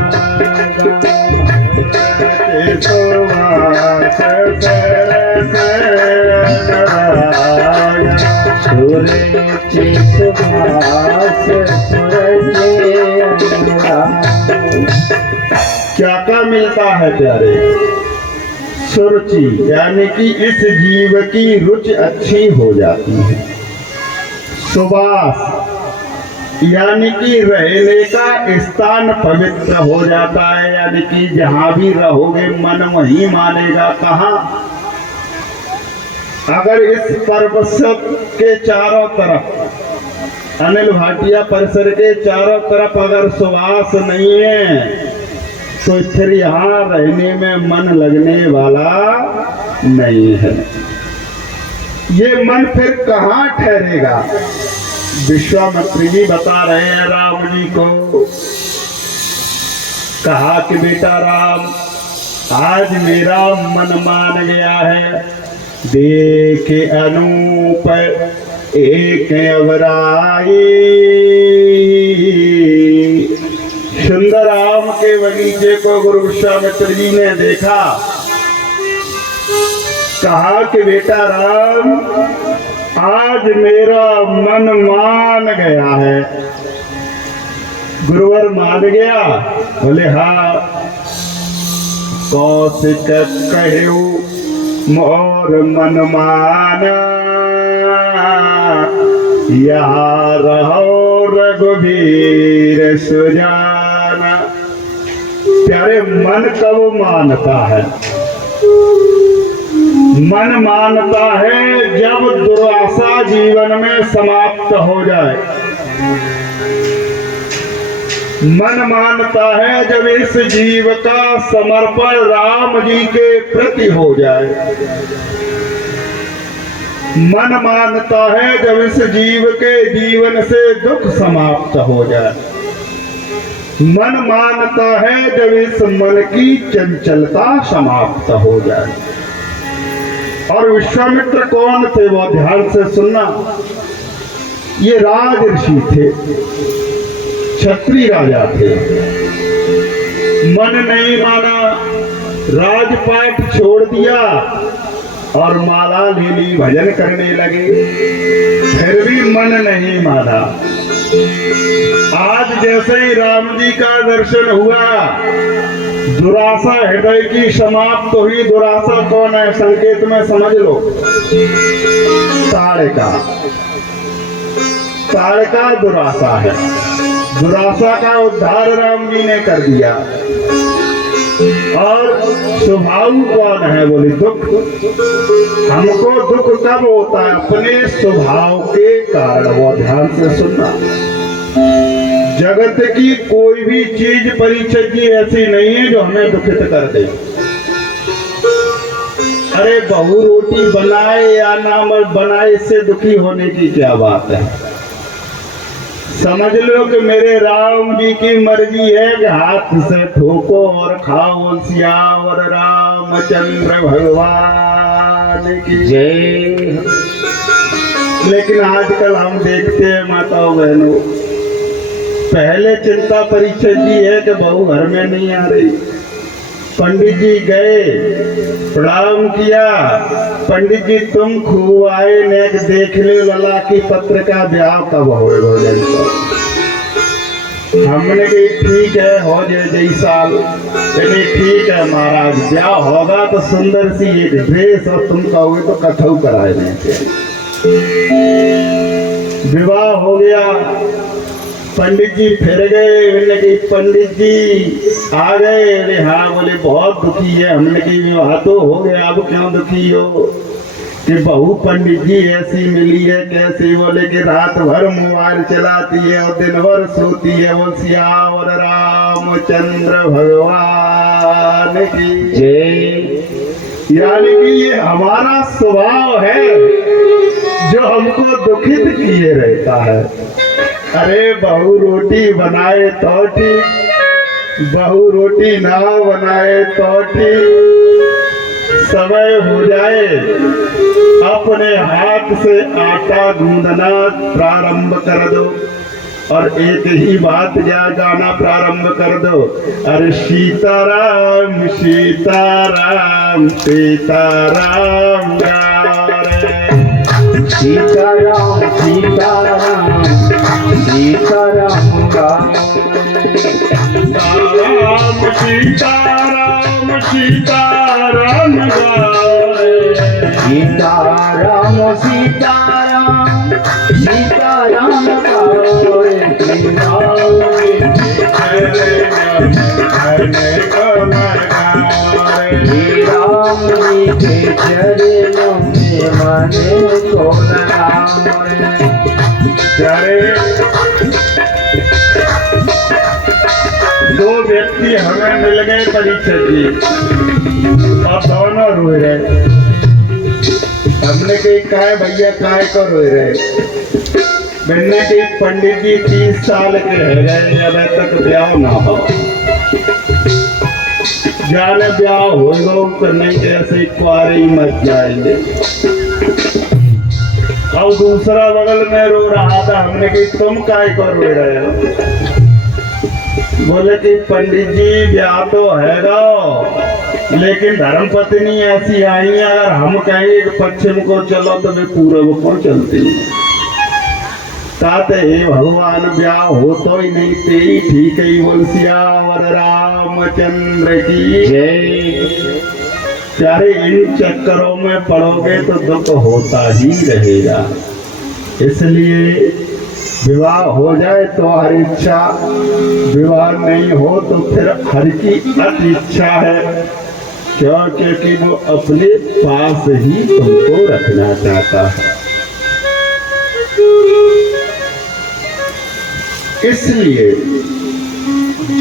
सुबास सरस अनुराग। सुरच सुभाष सुरच अनुराग। क्या क्या मिलता है प्यारे? सुरुचि यानी कि इस जीव की रुचि अच्छी हो जाती है। सुबास यानी कि रहने का स्थान पवित्र हो जाता है, यानी कि जहां भी रहोगे मन वहीं मानेगा। कहाँ? अगर इस पर्वत के चारों तरफ, अनिल भाटिया परिसर के चारों तरफ अगर सुबास नहीं है तो फिर यहाँ रहने में मन लगने वाला नहीं है। ये मन फिर कहाँ ठहरेगा? विश्वामित्र जी बता रहे हैं राम जी को, कहा कि बेटा राम, आज मेरा मन मान गया है। देखे अनूप एक अवराई। सुंदर आम के बगीचे को गुरु विश्वामित्र जी ने देखा, कहा कि बेटा राम, आज मेरा मन मान गया है। गुरुवर मान गया? बोले हाँ। कौशिक कहू मोर मन माना, यहाँ रहो रघुवीर सुजाना। प्यारे, मन कब मानता है? मन मानता है जब दुराशा जीवन में समाप्त हो जाए। मन मानता है जब इस जीव का समर्पण राम जी के प्रति हो जाए। मन मानता है जब इस जीव के जीवन से दुख समाप्त हो जाए। मन मानता है जब इस मन की चंचलता समाप्त हो जाए। और विश्वामित्र कौन थे? वो ध्यान से सुनना। ये राज ऋषि थे, क्षत्रिय राजा थे। मन नहीं माना, राजपाट छोड़ दिया और माला ले ली, भजन करने लगे। फिर भी मन नहीं माना। आज जैसे ही राम जी का दर्शन हुआ, दुराशा हृदय की समाप्त हुई। दुराशा कौन है? संकेत में समझ लो, ताड़का। ताड़का दुराशा है। दुराशा का उद्धार राम जी ने कर दिया। और स्वभाव कौन है? बोले दुख। हमको दुख कब होता है? अपने स्वभाव के कारण। वो ध्यान से सुनना। जगत की कोई भी चीज परिचय की ऐसी नहीं है जो हमें दुखित कर दे। अरे बहू रोटी बनाए या ना बनाए, इससे दुखी होने की क्या बात है? समझ लो कि मेरे राम जी की मर्जी है कि हाथ से ठोको और खाओ। सियावर रामचंद्र भगवान की जय। लेकिन आजकल हम देखते हैं माताओं बहनों, पहले चिंता परिचय की है कि बहू घर में नहीं आ रही। पंडित जी गए, प्रणाम किया, पंडित जी तुम खूब आए, नेक देख ले लला की पत्र का ब्याह कब हो भोजन को। हमने कही ठीक है, हो जाए जई साल। चलिए ठीक है महाराज, ब्याह होगा तो सुंदर सी एक ड्रेस और तुम कहोगे तो कथऊ कराए देंगे। विवाह हो गया, पंडित जी फिर गए। हमने कही पंडित जी आ गए? अरे हाँ। बोले बहुत दुखी है। हमने कही विवाह तो हो गया, अब क्यों दुखी हो? कि बहू पंडित जी ऐसी मिली है। कैसी? बोले कि रात भर मोबाइल चलाती है और दिन भर सोती है। वो सियावर रामचंद्र भगवान की जय। यानी कि ये हमारा स्वभाव है जो हमको दुखित किए रहता है। अरे बहू रोटी बनाए तो ठीक, बहू रोटी ना बनाए तो ठीक, समय हो जाए अपने हाथ से आटा गूंदना प्रारंभ कर दो और एक ही बात गाना प्रारंभ कर दो, अरे सीताराम सीताराम सीताराम सीताराम सीताराम सीताराम राम सीताराम सीताराम सीताराम सीताराम सीताराम राम के चरणों में मन को दो व्यक्ति हमें मिल गए परीक्षक जी और दोनों रोए रहे। हमने कही काय भैया काय को रोए रहे। मैंने कही पंडित जी 30 साल के रह गए अभी तक ब्याह ना हो, जाने ब्याह होगा करने के ऐसे कुआरे ही मत जाएंगे। और दूसरा बगल में रो रहा था। हमने कही तुम काय को रो रहे हो? बोले कि पंडित जी ब्याह तो हैगा लेकिन धर्म पत्नी ऐसी आई है, अगर हम कहेंगे कि पश्चिम को चलो तो वे पूर्व को चलती। ताते हे भगवान ब्याह हो तो ही नहीं ते ही ठीक ही बोल सियावर रामचंद्र की जय। प्यारे इन चक्करों में पड़ोगे तो दुख होता ही रहेगा, इसलिए विवाह हो जाए तो हर इच्छा, विवाह नहीं हो तो फिर हर की अति इच्छा है। क्यों? क्योंकि वो अपने पास ही तुमको रखना चाहता है। इसलिए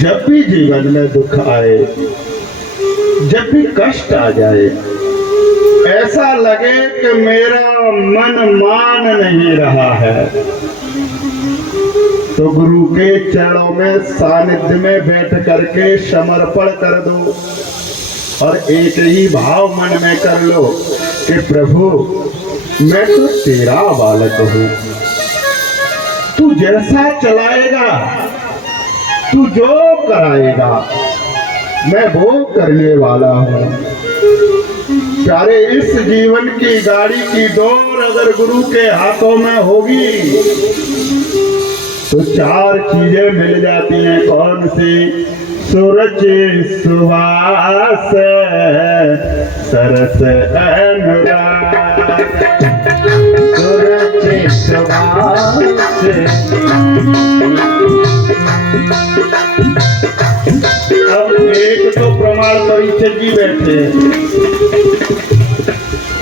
जब भी जीवन में दुख आए, जब भी कष्ट आ जाए, ऐसा लगे कि मेरा मन मान नहीं रहा है, तो गुरु के चरणों में सानिध्य में बैठ करके समर्पण कर दो और एक ही भाव मन में कर लो कि प्रभु मैं तो तेरा बालक हूँ, तू जैसा चलाएगा, तू जो कराएगा मैं वो करने वाला हूँ। प्यारे इस जीवन की गाड़ी की डोर अगर गुरु के हाथों में होगी तो 4 चीजें मिल जाती हैं। कौन सी? सूरज सुवास सरस अनुराग, सूरज सुवास। अब एक तो प्रमाण परीक्षक जी बैठे,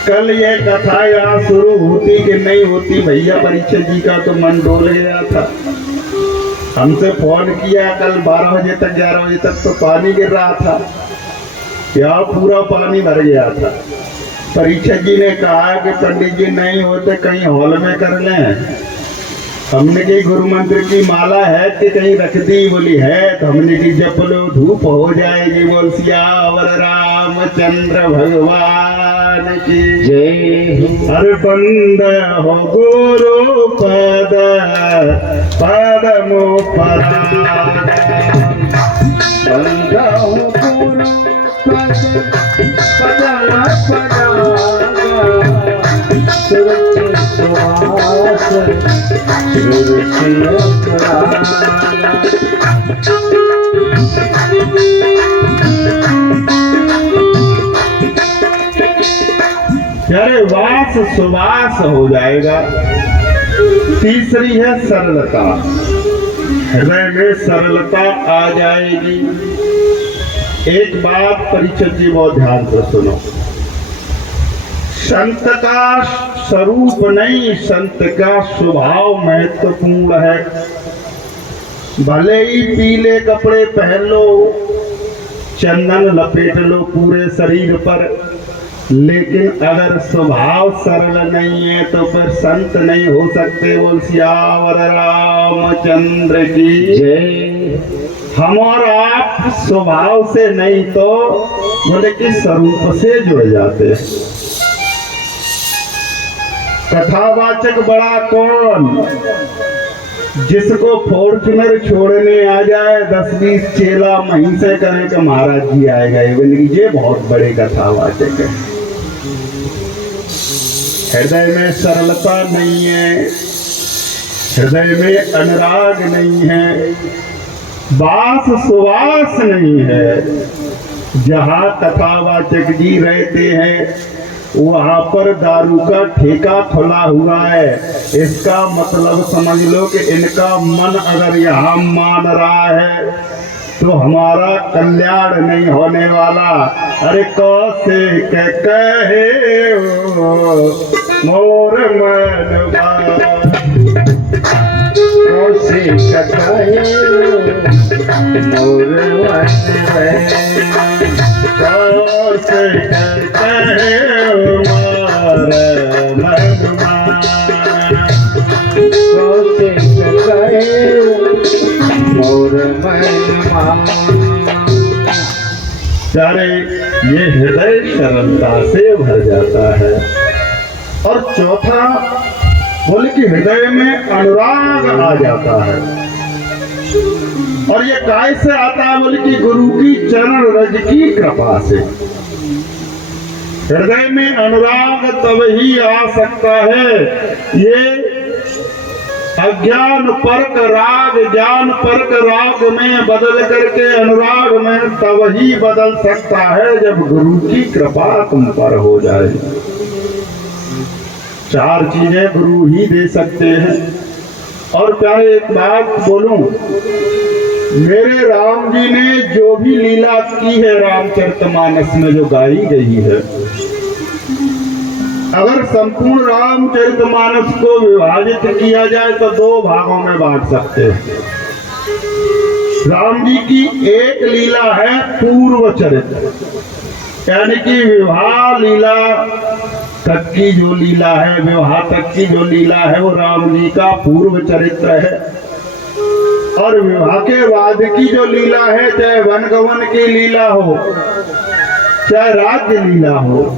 कल ये कथा यहाँ शुरू होती कि नहीं होती, भैया परीक्षक जी का तो मन डोल गया था। हमसे फोन किया कल 12 बजे तक 11 बजे तक तो पानी गिर रहा था, यहाँ पूरा पानी भर गया था। परीक्षक जी ने कहा कि पंडित जी नहीं होते कहीं हॉल में कर लें। हमने की गुरु मंत्र की माला है कि कहीं रख दी? बोली है। तो हमने की जप लो धूप हो जाएगी। बोल सियावर रामचंद्र भगवान की जय। हर बंद हो गुरु पद पदमो परा, बंद हो गुरु पद पदम परा, सूरज सुवास प्यारे वास सुवास हो जाएगा। तीसरी है सरलता, हृदय में सरलता आ जाएगी। एक बात परीक्षक जी बहुत ध्यान से सुनो, संत का स्वरूप नहीं, संत का स्वभाव महत्वपूर्ण है। भले ही पीले कपड़े पहन लो, चंदन लपेट लो पूरे शरीर पर, लेकिन अगर स्वभाव सरल नहीं है तो फिर संत नहीं हो सकते। बोल सियावर रामचंद्र की जय। हम और आप स्वभाव से नहीं तो बोले कि स्वरूप से जुड़ जाते हैं। कथावाचक बड़ा कौन? जिसको फॉर्चुनर छोड़ने आ जाए 10-20 चेला वहीं से कहे कि महाराज जी आएगा, ये बहुत बड़े कथावाचक है। हृदय में सरलता नहीं है, हृदय में अनुराग नहीं है, वास सुवास नहीं है। जहाँ कथावाचक जी रहते हैं वहां पर दारू का ठेका खुला हुआ है। इसका मतलब समझ लो कि इनका मन अगर यहाँ मान रहा है तो हमारा कल्याण नहीं होने वाला। अरे कौसे कहे मोर मनवा, कौसे कहे मोर मनवा, कौसे कहे मोर मनवा, कौसे कहे मोर मनवा। सारे ये हृदय सरलता से भर जाता है। और चौथा बोले कि हृदय में अनुराग आ जाता है। और ये काय से आता है? बोले कि गुरु की चरण रज की कृपा से। हृदय में अनुराग तब ही आ सकता है। ये अज्ञान परक राग ज्ञान परक राग में बदल करके अनुराग में तब ही बदल सकता है जब गुरु की कृपा तुम पर हो जाए। 4 चीजें गुरु ही दे सकते हैं। और प्यारे एक बात बोलूं, मेरे राम जी ने जो भी लीला की है रामचरितमानस में जो गाई गई है, अगर संपूर्ण रामचरितमानस को विभाजित किया जाए तो 2 भागों में बांट सकते हैं। राम जी की एक लीला है पूर्व चरित्र, यानी कि विवाह लीला तक की जो लीला है, विवाह तक की जो लीला है वो राम जी का पूर्व चरित्र है। और विवाह के बाद की जो लीला है, चाहे वनगमन की लीला हो चाहे राज्य लीला हो,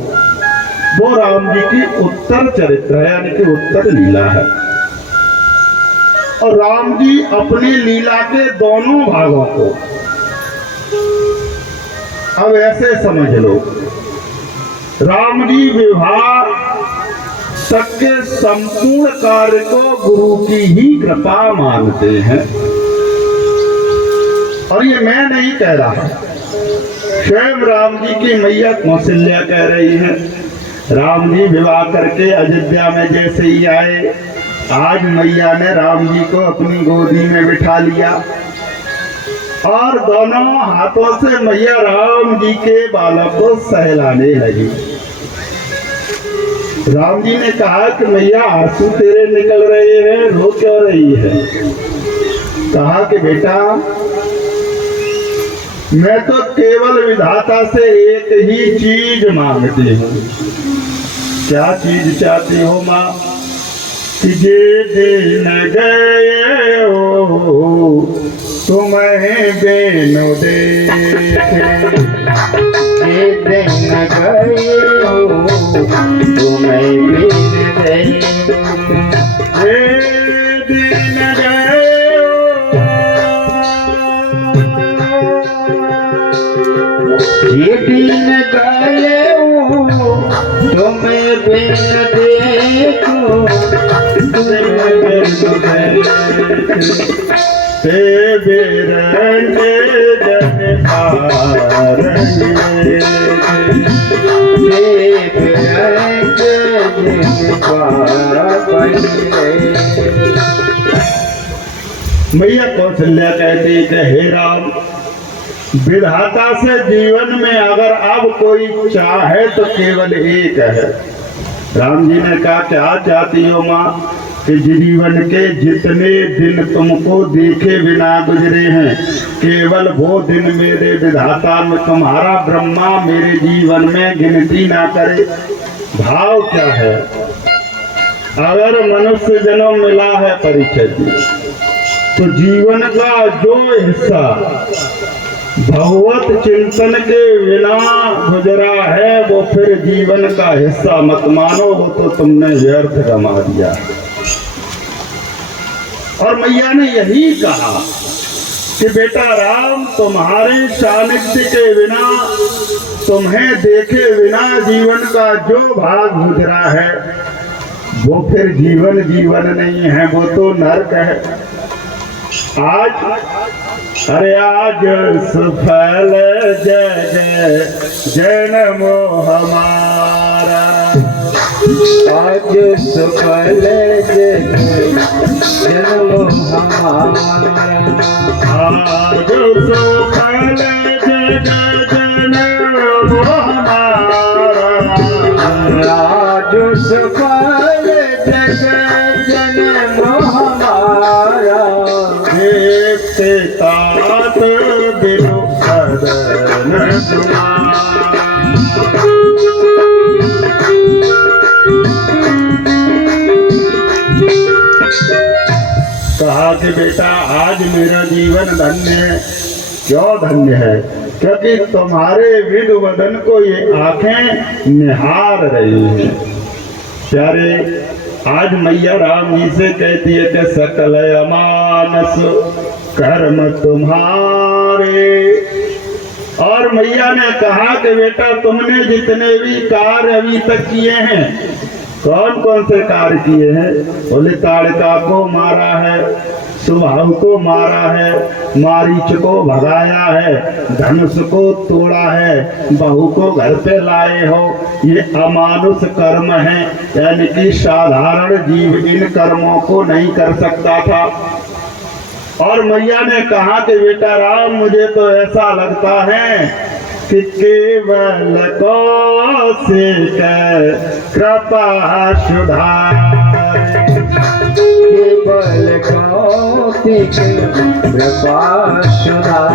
वो राम जी की उत्तर चरित्र है, यानी कि उत्तर लीला है। और राम जी अपनी लीला के दोनों भागों को अब ऐसे समझ लो, राम जी विवाह तक के संपूर्ण कार्य को गुरु की ही कृपा मानते हैं। और ये मैं नहीं कह रहा, स्वयं राम जी की मैया कौशल्या कह रही है। राम जी विवाह करके अयोध्या में जैसे ही आए, आज मैया ने राम जी को अपनी गोदी में बिठा लिया और दोनों हाथों से मैया राम जी के बालों को सहलाने लगी। राम जी ने कहा कि मैया आंसू तेरे निकल रहे हैं, रो क्यों रही है? कहा कि बेटा मैं तो केवल विधाता से एक ही चीज मांगती हूँ। क्या चीज चाहती हो माँ? कि जे दिन गए हो तुम्हें बेनो देखे, जे दिन गए हो तुम्हें बिन देखे, जे दिन गए जे दिन गए हो तुम्हें बिन देखो, ते बेरंगे जन पारंगे, जे बिरंगे जन पारंगे। मैया कौशल्या कहती कि हे राम, विधाता से जीवन में अगर अब कोई चाहे तो केवल एक है। राम जी ने कहा क्या चाहती हो माँ? कि जीवन के जितने दिन तुमको देखे बिना गुजरे हैं केवल वो दिन मेरे विधाता में तुम्हारा ब्रह्मा मेरे जीवन में गिनती ना करे। भाव क्या है? अगर मनुष्य जन्म मिला है परिचय जी, तो जीवन का जो हिस्सा भगवत चिंतन के बिना गुजरा है वो फिर जीवन का हिस्सा मत मानो, वो तो तुमने व्यर्थ गमा दिया। और मैया ने यही कहा कि बेटा राम, तुम्हारे सानिध्य के बिना, तुम्हें देखे बिना जीवन का जो भाग गुजरा है वो फिर जीवन जीवन नहीं है, वो तो नरक है। आज अरे आज सफल जय जन्म हमारा, आज सफल जन्म हमारा, आज सफल जन्म हमारा, आज सफल जन्म हमारा, देखते तात बिनु सदन तुम्हारा। कहा कि बेटा आज मेरा जीवन धन्य है। क्यों धन्य है? क्योंकि तुम्हारे विद वदन को ये आंखें निहार रही हैं। प्यारे, आज मैया राम जी से कहती है कि सकल अमानस कर्म तुम्हारे। और मैया ने कहा कि बेटा तुमने जितने भी कार्य अभी तक किए हैं, कौन कौन से कार्य किए हैं? बोले ताड़का को मारा है, सुबाहु को मारा है, मारीच को भगाया है, धनुष को तोड़ा है, बहू को घर पे लाए हो। ये अमानुष कर्म है, यानी कि साधारण जीव इन कर्मों को नहीं कर सकता था। और मैया ने कहा कि बेटा राम, मुझे तो ऐसा लगता है कि केवल कौशिक कृपा सुधार, केवल कौशिक कृपा सुधार,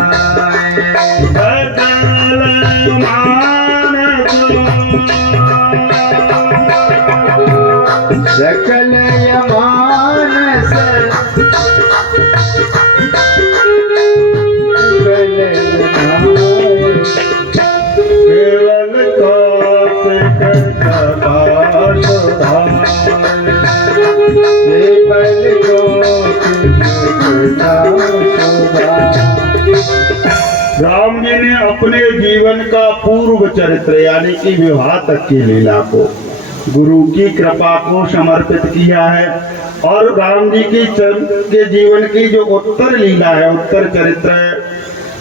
बदल मानस सकल मानस, केवल कौशिक कृपा सुधार, केवल कौशिक कृपा सुधार। राम जी ने अपने जीवन का पूर्व चरित्र यानी कि विवाह तक की लीला को गुरु की कृपा को समर्पित किया है। और राम जी के जीवन की जो उत्तर लीला है, उत्तर चरित्र है,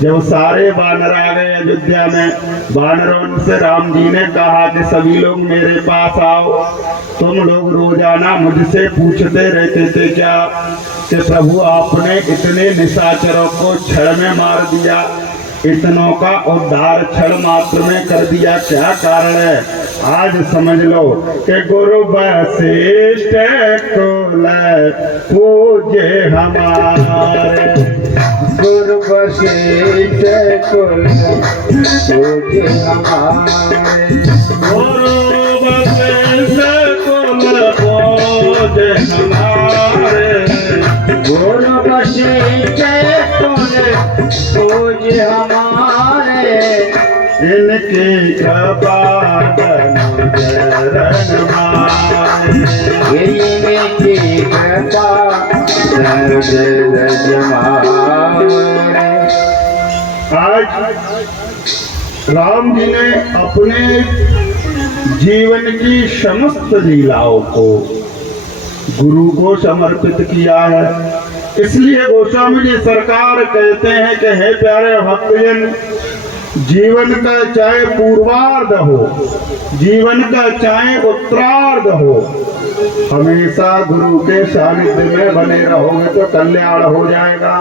जब सारे वानर आ गए अयोध्या में, वानरों से राम जी ने कहा कि सभी लोग मेरे पास आओ। तुम लोग रोजाना मुझसे पूछते रहते थे क्या कि प्रभु आपने इतने निशाचरों को क्षण में मार दिया, इतनों का उद्धार क्षण मात्र में कर दिया, क्या कारण है? आज समझ लो कि गुरु वशिष्ठ कुल पूजे हमारे, गुरु वशिष्ठ कुल पूजे हमारे, गुरु वशिष्ठ कुल पूजे हमारे, गुरु वशिष्ठ कुल पूजे हमारे, इनकी कृपा शरण मारे, इनकी कृपा आज राम जी ने अपने जीवन की समस्त लीलाओं को गुरु को समर्पित किया है। इसलिए गोस्वामी जी सरकार कहते हैं कि हे प्यारे भक्तजन, जीवन का चाहे पूर्वार्ध हो, जीवन का चाहे उत्तरार्ध हो, हमेशा गुरु के सानिध्य में बने रहोगे तो कल्याण हो जाएगा।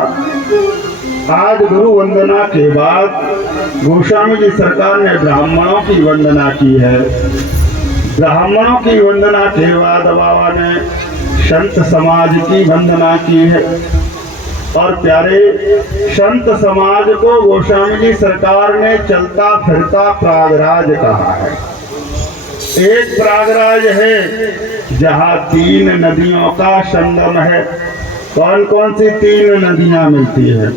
आज गुरु वंदना के बाद गोस्वामी जी सरकार ने ब्राह्मणों की वंदना की है। ब्राह्मणों की वंदना के बाद बाबा ने संत समाज की वंदना की है। और प्यारे संत समाज को गोस्वामी जी सरकार ने चलता फिरता प्रयागराज कहा है। एक प्रयागराज है जहाँ 3 नदियों का संगम है। कौन कौन सी 3 नदियां मिलती है?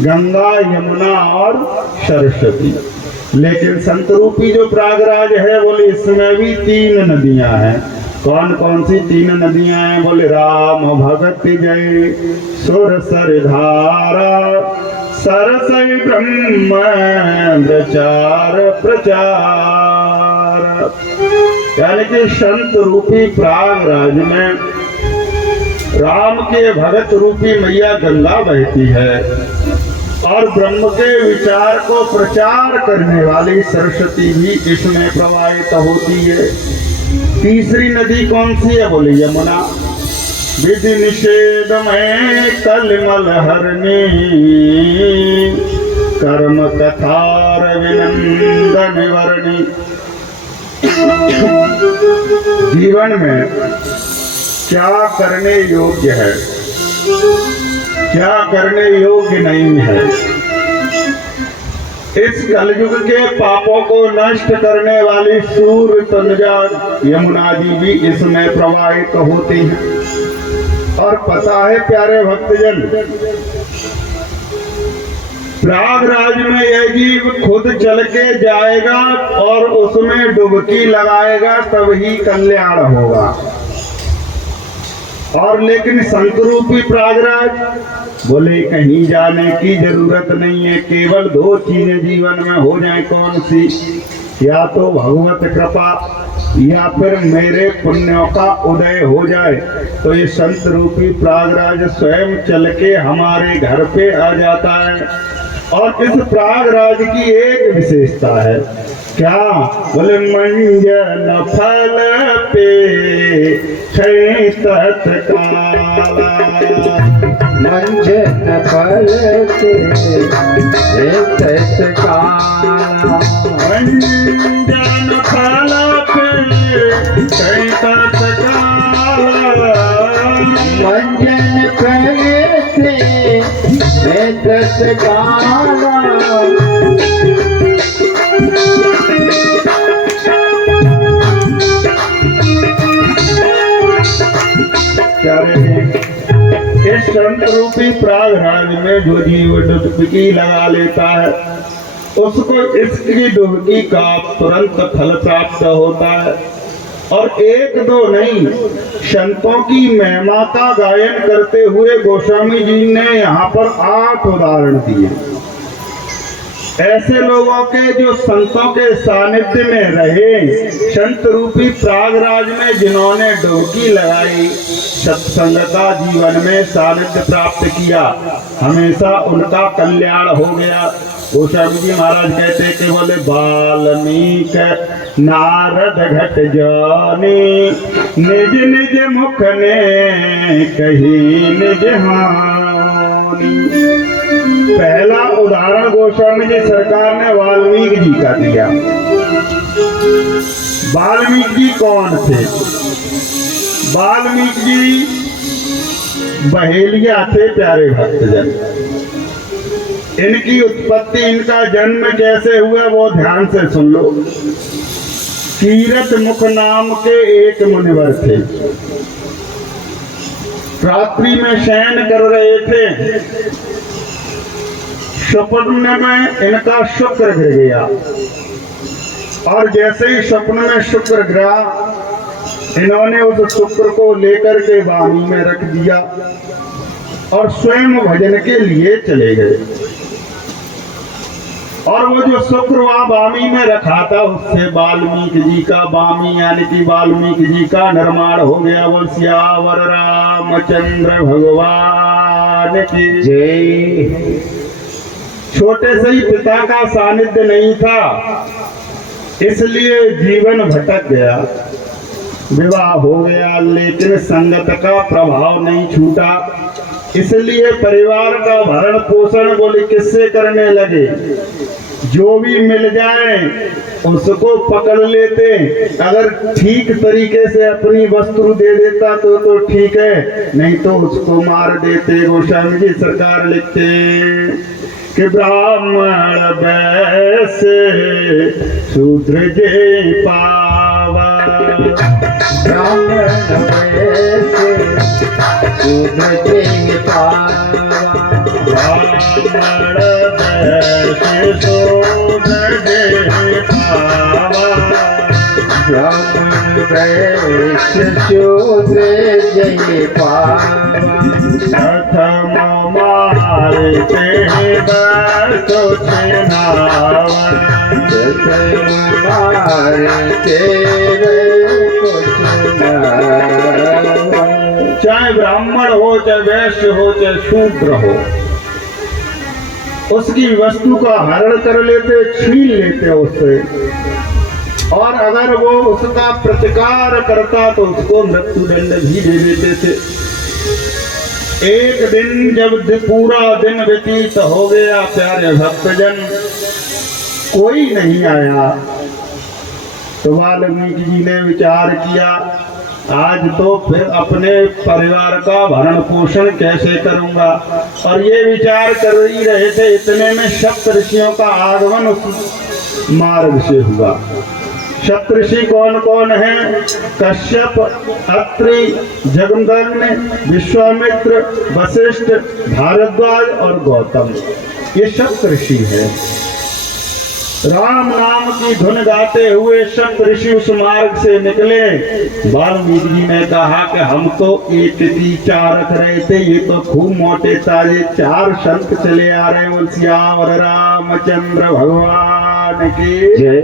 गंगा, यमुना और सरस्वती। लेकिन संत रूपी जो प्रयागराज है बोले इसमें भी 3 नदियां हैं। कौन कौन सी 3 नदियां हैं? बोले राम भगत जय सुर सर धारा सरसई ब्रह्म चार प्रचार। यानी कि संत रूपी प्रयागराज में राम के भगत रूपी मैया गंगा बहती है और ब्रह्म के विचार को प्रचार करने वाली सरस्वती भी इसमें प्रवाहित होती है। तीसरी नदी कौन सी है? बोले यमुना। विधि निषेध में कलमल हरणी कर्म कथार विनंदन वर्णी। जीवन में क्या करने योग्य है, क्या करने योग्य नहीं है, इस कलयुग के पापों को नष्ट करने वाली सूर्य तनुजा यमुना जी भी इसमें प्रवाहित होती है। और पता है प्यारे भक्तजन, प्रयागराज में यह जीव खुद चल के जाएगा और उसमें डुबकी लगाएगा तभी कल्याण होगा। और लेकिन संत रूपी प्रयागराज बोले कहीं जाने की जरूरत नहीं है, केवल 2 चीजें जीवन में हो जाए। कौन सी? या तो भगवत कृपा या फिर मेरे पुण्यों का उदय हो जाए। तो ये संत रूपी प्रयागराज स्वयं चल के हमारे घर पे आ जाता है। और इस प्रयागराज की एक विशेषता है। क्या? बोले मंजन फल पे तत्काला। मंजन फल पे तत्काला। मंजन फल पे तत्काला। मंजन फल से तत्काला। इस संत रूपी प्रयागराज में जो जीव डुबकी लगा लेता है उसको इसकी डुबकी का तुरंत फल प्राप्त होता है। और 1-2 नहीं, संतों की महिमा का गायन करते हुए गोस्वामी जी ने यहाँ पर 8 उदाहरण दिए ऐसे लोगों के जो संतों के सानिध्य में रहे, संत रूपी प्रयागराज में जिन्होंने डुबकी लगाई, सत्संग का जीवन में सानिध्य प्राप्त किया, हमेशा उनका कल्याण हो गया। गोस्वामी जी महाराज कहते हैं कि बोले वाल्मीक नारद घट जाने निज निज मुख ने कही निज हानि। पहला उदाहरण गोस्वामी जी सरकार ने वाल्मीकि जी का दिया। वाल्मीकि जी कौन थे? वाल्मीकि जी बहेलिया थे प्यारे भक्तजन। इनकी उत्पत्ति, इनका जन्म कैसे हुआ वो ध्यान से सुन लो। कीरत मुख नाम के एक मुनिवर थे, रात्रि में शयन कर रहे थे। स्वप्न में इनका शुक्र गिर गया और जैसे ही स्वप्न में शुक्र गिरा, इन्होंने उस शुक्र को लेकर के वाणी में रख दिया और स्वयं भजन के लिए चले गए। और वो जो शुक्र वहां वामी में रखा था उससे वाल्मीकि जी का, वामी यानी कि वाल्मीकि जी का निर्माण हो गया। बोल सियावर रामचंद्र भगवान की जय। छोटे से ही पिता का सानिध्य नहीं था, इसलिए जीवन भटक गया, विवाह हो गया, लेकिन संगत का प्रभाव नहीं छूटा। इसलिए परिवार का भरण पोषण बोले किससे करने लगे? जो भी मिल जाए उसको पकड़ लेते। अगर ठीक तरीके से अपनी वस्तु दे देता तो ठीक है, नहीं तो उसको मार देते। गोस्वामी जी सरकार लिखते कि ब्राह्मण वैश्य शूद्र जे पावा, ब्राह्मण वैश्य शूद्र जे पावा, ब्राह्मण वैश्य शूद्र जे पावा, ब्राह्मण वैश्य शूद्र जे पावा, प्रथम मारते बसो नावा, चाहे ब्राह्मण हो, चाहे वैश्य हो, चाहे शूद्र हो, उसकी वस्तु का हरण कर लेते, छीन लेते उससे। और अगर वो उसका प्रतिकार करता तो उसको मृत्युदंड भी दे देते थे। एक दिन जब पूरा दिन व्यतीत हो गया, प्यारे भक्तजन, कोई नहीं आया, तो वाल्मीकि जी ने विचार किया, आज तो फिर अपने परिवार का भरण पोषण कैसे करूंगा। और ये विचार कर ही रहे थे, इतने में सप्तऋषियों का आगमन उस मार्ग से हुआ। सप्तऋषि कौन कौन है? कश्यप, अत्रि, जमदग्नि, विश्वामित्र, वशिष्ठ, भारद्वाज और गौतम, ये सप्तऋषि है। राम नाम की धुन गाते हुए सप्तऋषि उस मार्ग से निकले। वाल्मीकि जी ने कहा कि हम तो एक की चार रख रहे थे, ये तो खूब मोटे ताजे चार संत चले आ रहे हैं। श्याम रामचंद्र भगवान की जय।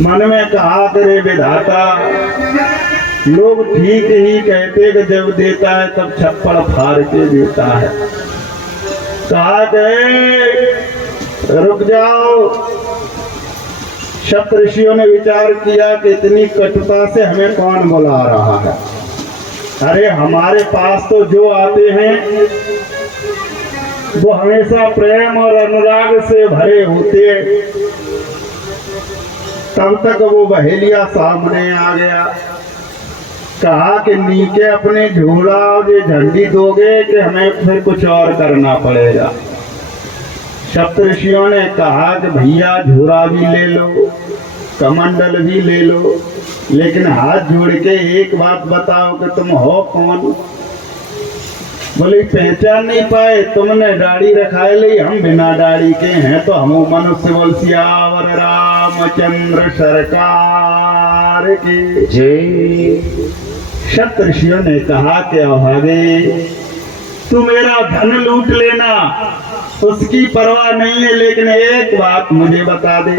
मन में कहा करे विधाता, लोग ठीक ही कहते कि जब देता है तब छप्पड़ फाड़ के देता है। कहा गए रुक जाओ। सप्तऋषियों ने विचार किया कि इतनी कटुता से हमें कौन बुला रहा है। अरे हमारे पास तो जो आते हैं वो हमेशा प्रेम और अनुराग से भरे होते। तब तक वो बहेलिया सामने आ गया। कहा कि नीचे अपने झोला और ये झंडी दोगे कि हमें फिर कुछ और करना पड़ेगा। सप्तऋषियों ने कहा कि भैया झोरा भी ले लो, कमंडल भी ले लो, लेकिन हाथ जोड़ के एक बात बताओ कि तुम हो कौन। बोले पहचान नहीं पाए, तुमने दाढ़ी रखाए ली, हम बिना दाढ़ी के हैं तो हम मनुष्य। बोल सियावर रामचंद्र सरकार की जय। सप्तऋषियों ने कहा कि अभागे तू मेरा धन लूट लेना, उसकी परवाह नहीं है, लेकिन एक बात मुझे बता दे।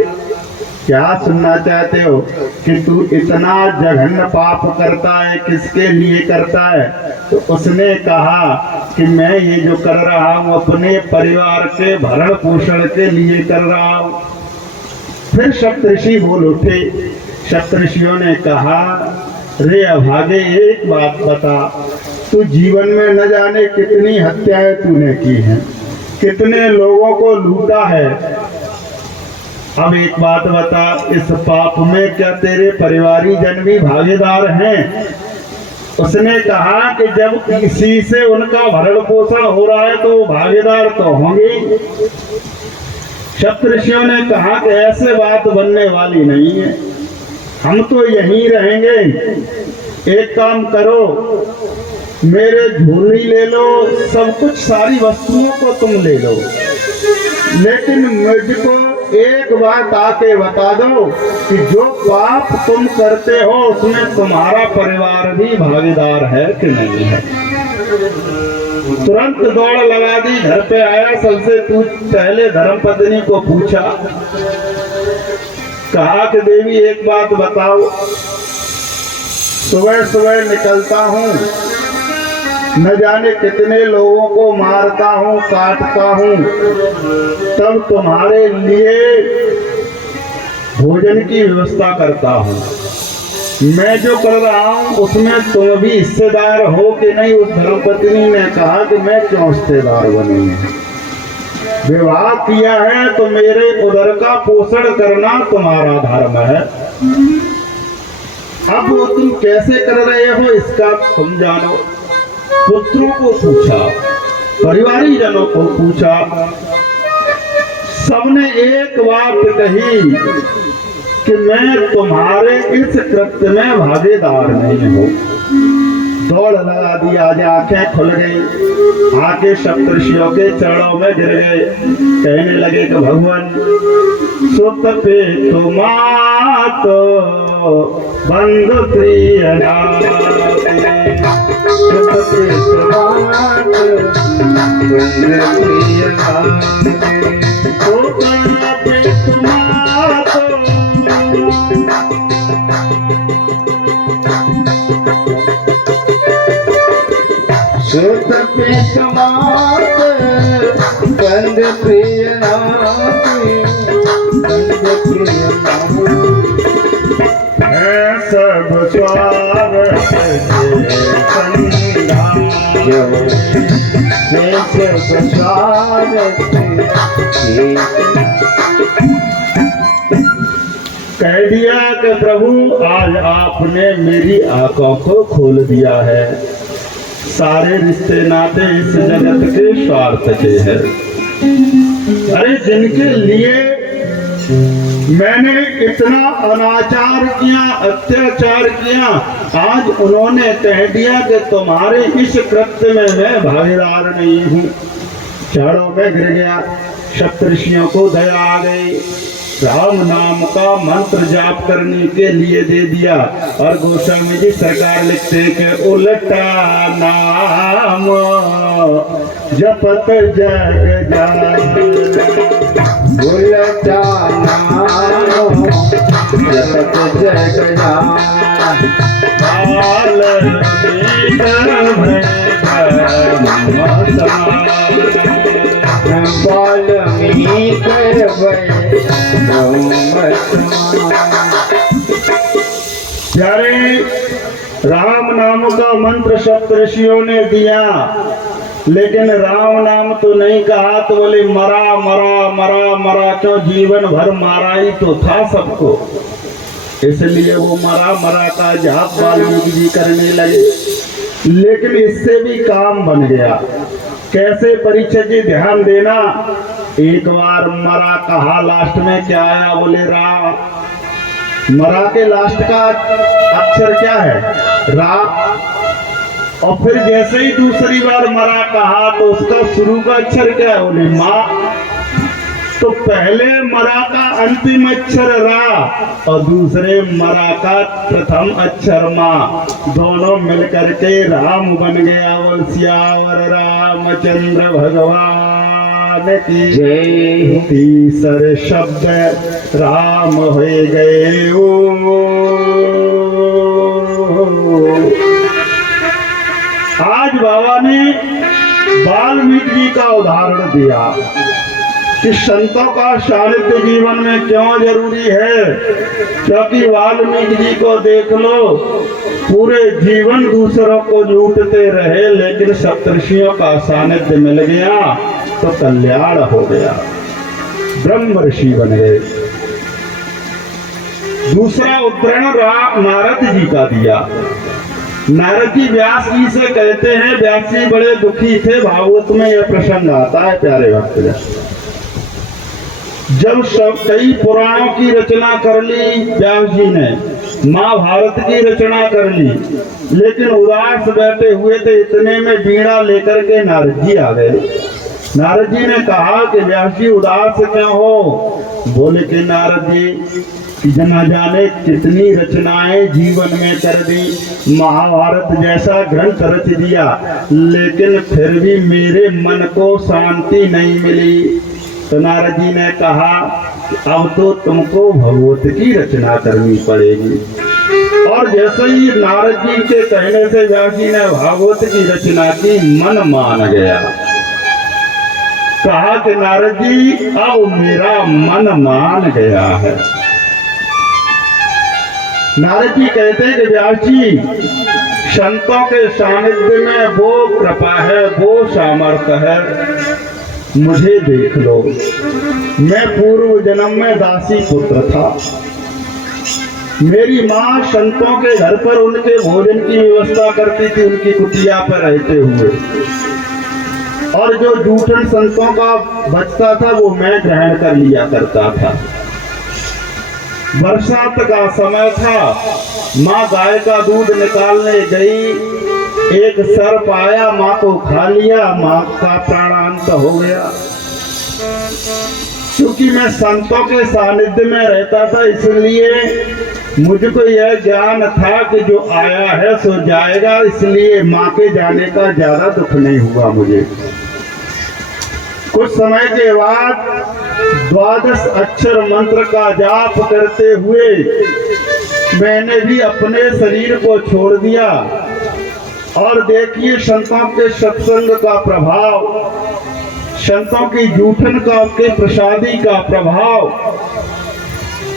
क्या सुनना चाहते हो? कि तू इतना जघन्य पाप करता है, किसके लिए करता है? तो उसने कहा कि मैं ये जो कर रहा हूँ अपने परिवार के भरण पोषण के लिए कर रहा हूँ। फिर सप्तऋषि बोल उठे। सप्तऋषियों ने कहा, रे अभागे एक बात बता, तू जीवन में न जाने कितनी हत्याएं तूने की हैं, कितने लोगों को लूटा है। अब एक बात बता, इस पाप में क्या तेरे परिवारी जन भी भागीदार हैं? उसने कहा कि जब किसी से उनका भरण पोषण हो रहा है तो वो भागीदार तो होंगे। सप्तऋषियों ने कहा कि ऐसे बात बनने वाली नहीं है, हम तो यहीं रहेंगे। एक काम करो, मेरे झोली ले लो, सब कुछ सारी वस्तुओं को तुम ले लो, लेकिन मुझको एक बात आके बता दो कि जो पाप तुम करते हो उसमें तुम्हारा परिवार भी भागीदार है कि नहीं है। तुरंत दौड़ लगा दी, घर पे आया, सबसे पहले धर्मपत्नी को पूछा। कहा कि देवी एक बात बताओ, सुबह सुबह निकलता हूँ, न जाने कितने लोगों को मारता हूँ, काटता हूँ, तब तुम्हारे लिए भोजन की व्यवस्था करता हूँ। मैं जो कर रहा हूँ उसमें तुम भी हिस्सेदार हो कि नहीं? उस धर्मपत्नी ने कहा कि मैं क्यों हिस्सेदार बनी है। विवाह किया है तो मेरे उदर का पोषण करना तुम्हारा धर्म है। अब वो तुम कैसे कर रहे हो इसका तुम जानो। पुत्रों को पूछा, परिवारी जनों को पूछा, सबने एक बात कही कि मैं तुम्हारे इस कृत्य में भागीदार नहीं हूं। दौड़ लगा दी, आज आंखें खुल गई, आके सप्तऋषियों के चरणों में गिर गए, कहने लगे कि भगवान सुत पे तुमात बंधु प्रिय सुत पे तुमात बंधु प्रिय सुत पे तुमात सुत पे तुमात बंद प्रिय सब स्वागत सब स्वागत कह दिया कि प्रभु आज आपने मेरी आंखों को खोल दिया है। सारे रिश्ते नाते इस जगत के स्वार्थ के हैं। अरे जिनके लिए मैंने इतना अनाचार किया, अत्याचार किया, आज उन्होंने कह दिया कि तुम्हारे इस कृत्य में मैं भागीदार नहीं हूँ। चरणों में गिर गया। सप्तऋषियों को दया आ गई, राम नाम का मंत्र जाप करने के लिए दे दिया। और गोस्वामी जी सरकार लिखते कि उल्टा नाम जपत जग जान, उल्टा नाम जपत जग जान, प्यारे राम नाम का मंत्र सप्तऋषियों ने दिया, लेकिन राम नाम तो नहीं कहा, तो बोले मरा मरा मरा मरा, क्यों जीवन भर मारा ही तो था सबको, इसलिए वो मरा मरा का जाप वाल्मीकि जी करने लगे। लेकिन इससे भी काम बन गया। कैसे? परीक्षा जी ध्यान देना। एक बार मरा कहा, लास्ट में क्या आया? बोले रा। मरा के लास्ट का अक्षर क्या है? रा। और फिर जैसे ही दूसरी बार मरा कहा तो उसका शुरू का अक्षर क्या है? बोले माँ। तो पहले मरा का अंतिम अक्षर रा और दूसरे मरा का प्रथम अक्षर माँ, दोनों मिलकर के राम बन गया। बोल सियावर रामचंद्र भगवान की जय। तीसरे शब्द राम हो गए। आज बाबा ने वाल्मीकि जी का उदाहरण दिया कि संतों का सानिध्य जीवन में क्यों जरूरी है। क्योंकि वाल्मीकि जी को देख लो, पूरे जीवन दूसरों को लूटते रहे, लेकिन सप्तऋषियों का सानिध्य मिल गया तो कल्याण हो गया, ब्रह्म ऋषि बन गए। दूसरा उदाहरण नारद जी का दिया। नारद जी व्यास जी से कहते हैं, व्यास जी बड़े दुखी थे। भागवत में यह प्रसंग आता है प्यारे भक्त। जब सब कई पुराणों की रचना कर ली व्यास जी ने, महाभारत की रचना कर ली, लेकिन उदास बैठे हुए थे। इतने में वीणा लेकर के नारद जी आ गए। नारद जी ने कहा कि व्यास जी उदास क्यों हो? बोले कि नारद जी न जाने कितनी रचनाएं जीवन में कर दी, महाभारत जैसा ग्रंथ रच दिया, लेकिन फिर भी मेरे मन को शांति नहीं मिली। तो नारद जी ने कहा अब तो तुमको भगवत की रचना करनी पड़ेगी। और जैसे ही नारद जी के कहने से व्यास जी ने भागवत की रचना की, मन मान गया। कहा कि नारद जी अब मेरा मन मान गया है। नारद जी कहते हैं कि व्यास जी, संतों के सानिध्य में वो कृपा है, वो सामर्थ्य है मुझे देख लो, मैं पूर्व जन्म में दासी पुत्र था। मेरी माँ संतों के घर पर उनके भोजन की व्यवस्था करती थी, उनकी कुटिया पर रहते हुए, और जो जूठन संतों का बचता था वो मैं ग्रहण कर लिया करता था। बरसात का समय था, माँ गाय का दूध निकालने गई, एक सर्प आया, माँ को खा लिया, माँ का प्राणांत हो गया। क्योंकि मैं संतों के सानिध्य में रहता था, इसलिए मुझको यह ज्ञान था कि जो आया है सो जाएगा, इसलिए माँ के जाने का ज्यादा दुख नहीं हुआ मुझे। कुछ समय के बाद 12 अक्षर मंत्र का जाप करते हुए मैंने भी अपने शरीर को छोड़ दिया। और देखिए संतों के सत्संग का प्रभाव, संतों की जूठन का के प्रसादी का प्रभाव,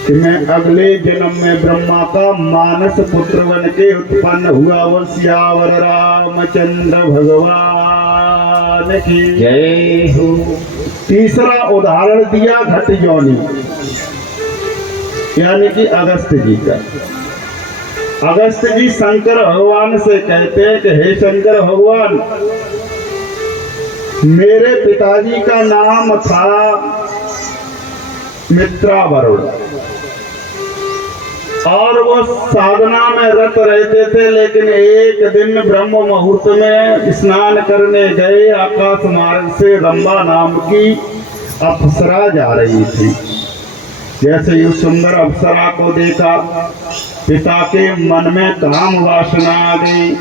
कि मैं अगले जन्म में ब्रह्मा का मानस पुत्र बन के उत्पन्न हुआ। वो सियावर रामचंद्र भगवान की जय हो। तीसरा उदाहरण दिया घट योनि, यानी कि अगस्त जी का। अगस्त जी शंकर भगवान से कहते हैं कि हे शंकर भगवान, मेरे पिताजी का नाम था मित्रावरुण, और वो साधना में रत रहते थे। लेकिन एक दिन ब्रह्म मुहूर्त में स्नान करने गए, आकाश मार्ग से रंबा नाम की अप्सरा जा रही थी। जैसे ही उस सुंदर अप्सरा को देखा, पिता के मन में काम वासना आ गई।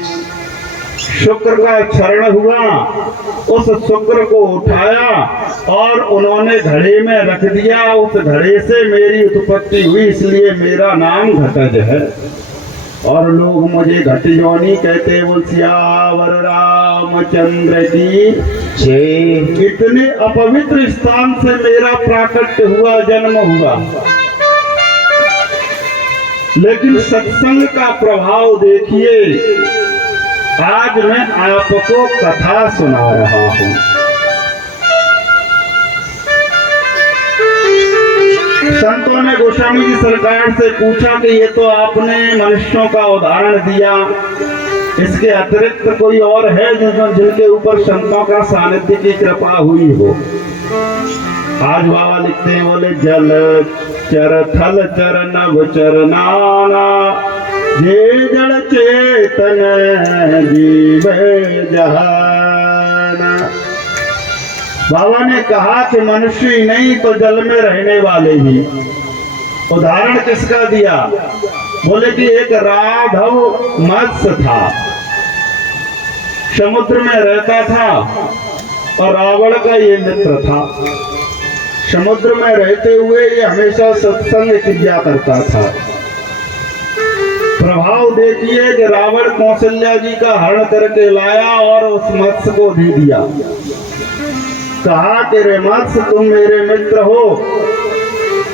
शुक्र का क्षरण हुआ, उस शुक्र को उठाया और उन्होंने घड़े में रख दिया। उस घड़े से मेरी उत्पत्ति हुई, इसलिए मेरा नाम घटज है। और लोग मुझे घट योनि कहते। वो सियावर रामचंद्र की जय। इतने अपवित्र स्थान से मेरा प्राकट्य हुआ, जन्म हुआ, लेकिन सत्संग का प्रभाव देखिए। आज मैं आपको कथा सुना रहा हूं। संतों ने गोस्वामी जी सरकार से पूछा कि ये तो आपने मनुष्यों का उदाहरण दिया, इसके अतिरिक्त कोई और है जिनके ऊपर संतों का सानिध्य की कृपा हुई हो? आज बाबा लिखते हैं, बोले जल चर थल चर नभ चर नाना, ये जड़ चेतन जीव जहाना। बाबा ने कहा कि मनुष्य ही नहीं तो जल में रहने वाले ही। उदाहरण किसका दिया? बोले कि एक राघव मत्स्य था, समुद्र में रहता था, और रावण का ये मित्र था। समुद्र में रहते हुए ये हमेशा सत्संग किया करता था। प्रभाव देखिए कि रावण कौशल्या जी का हरण करके लाया और उस मत्स्य को दे दिया। कहा कि रे मत्स्य, तुम मेरे मित्र हो,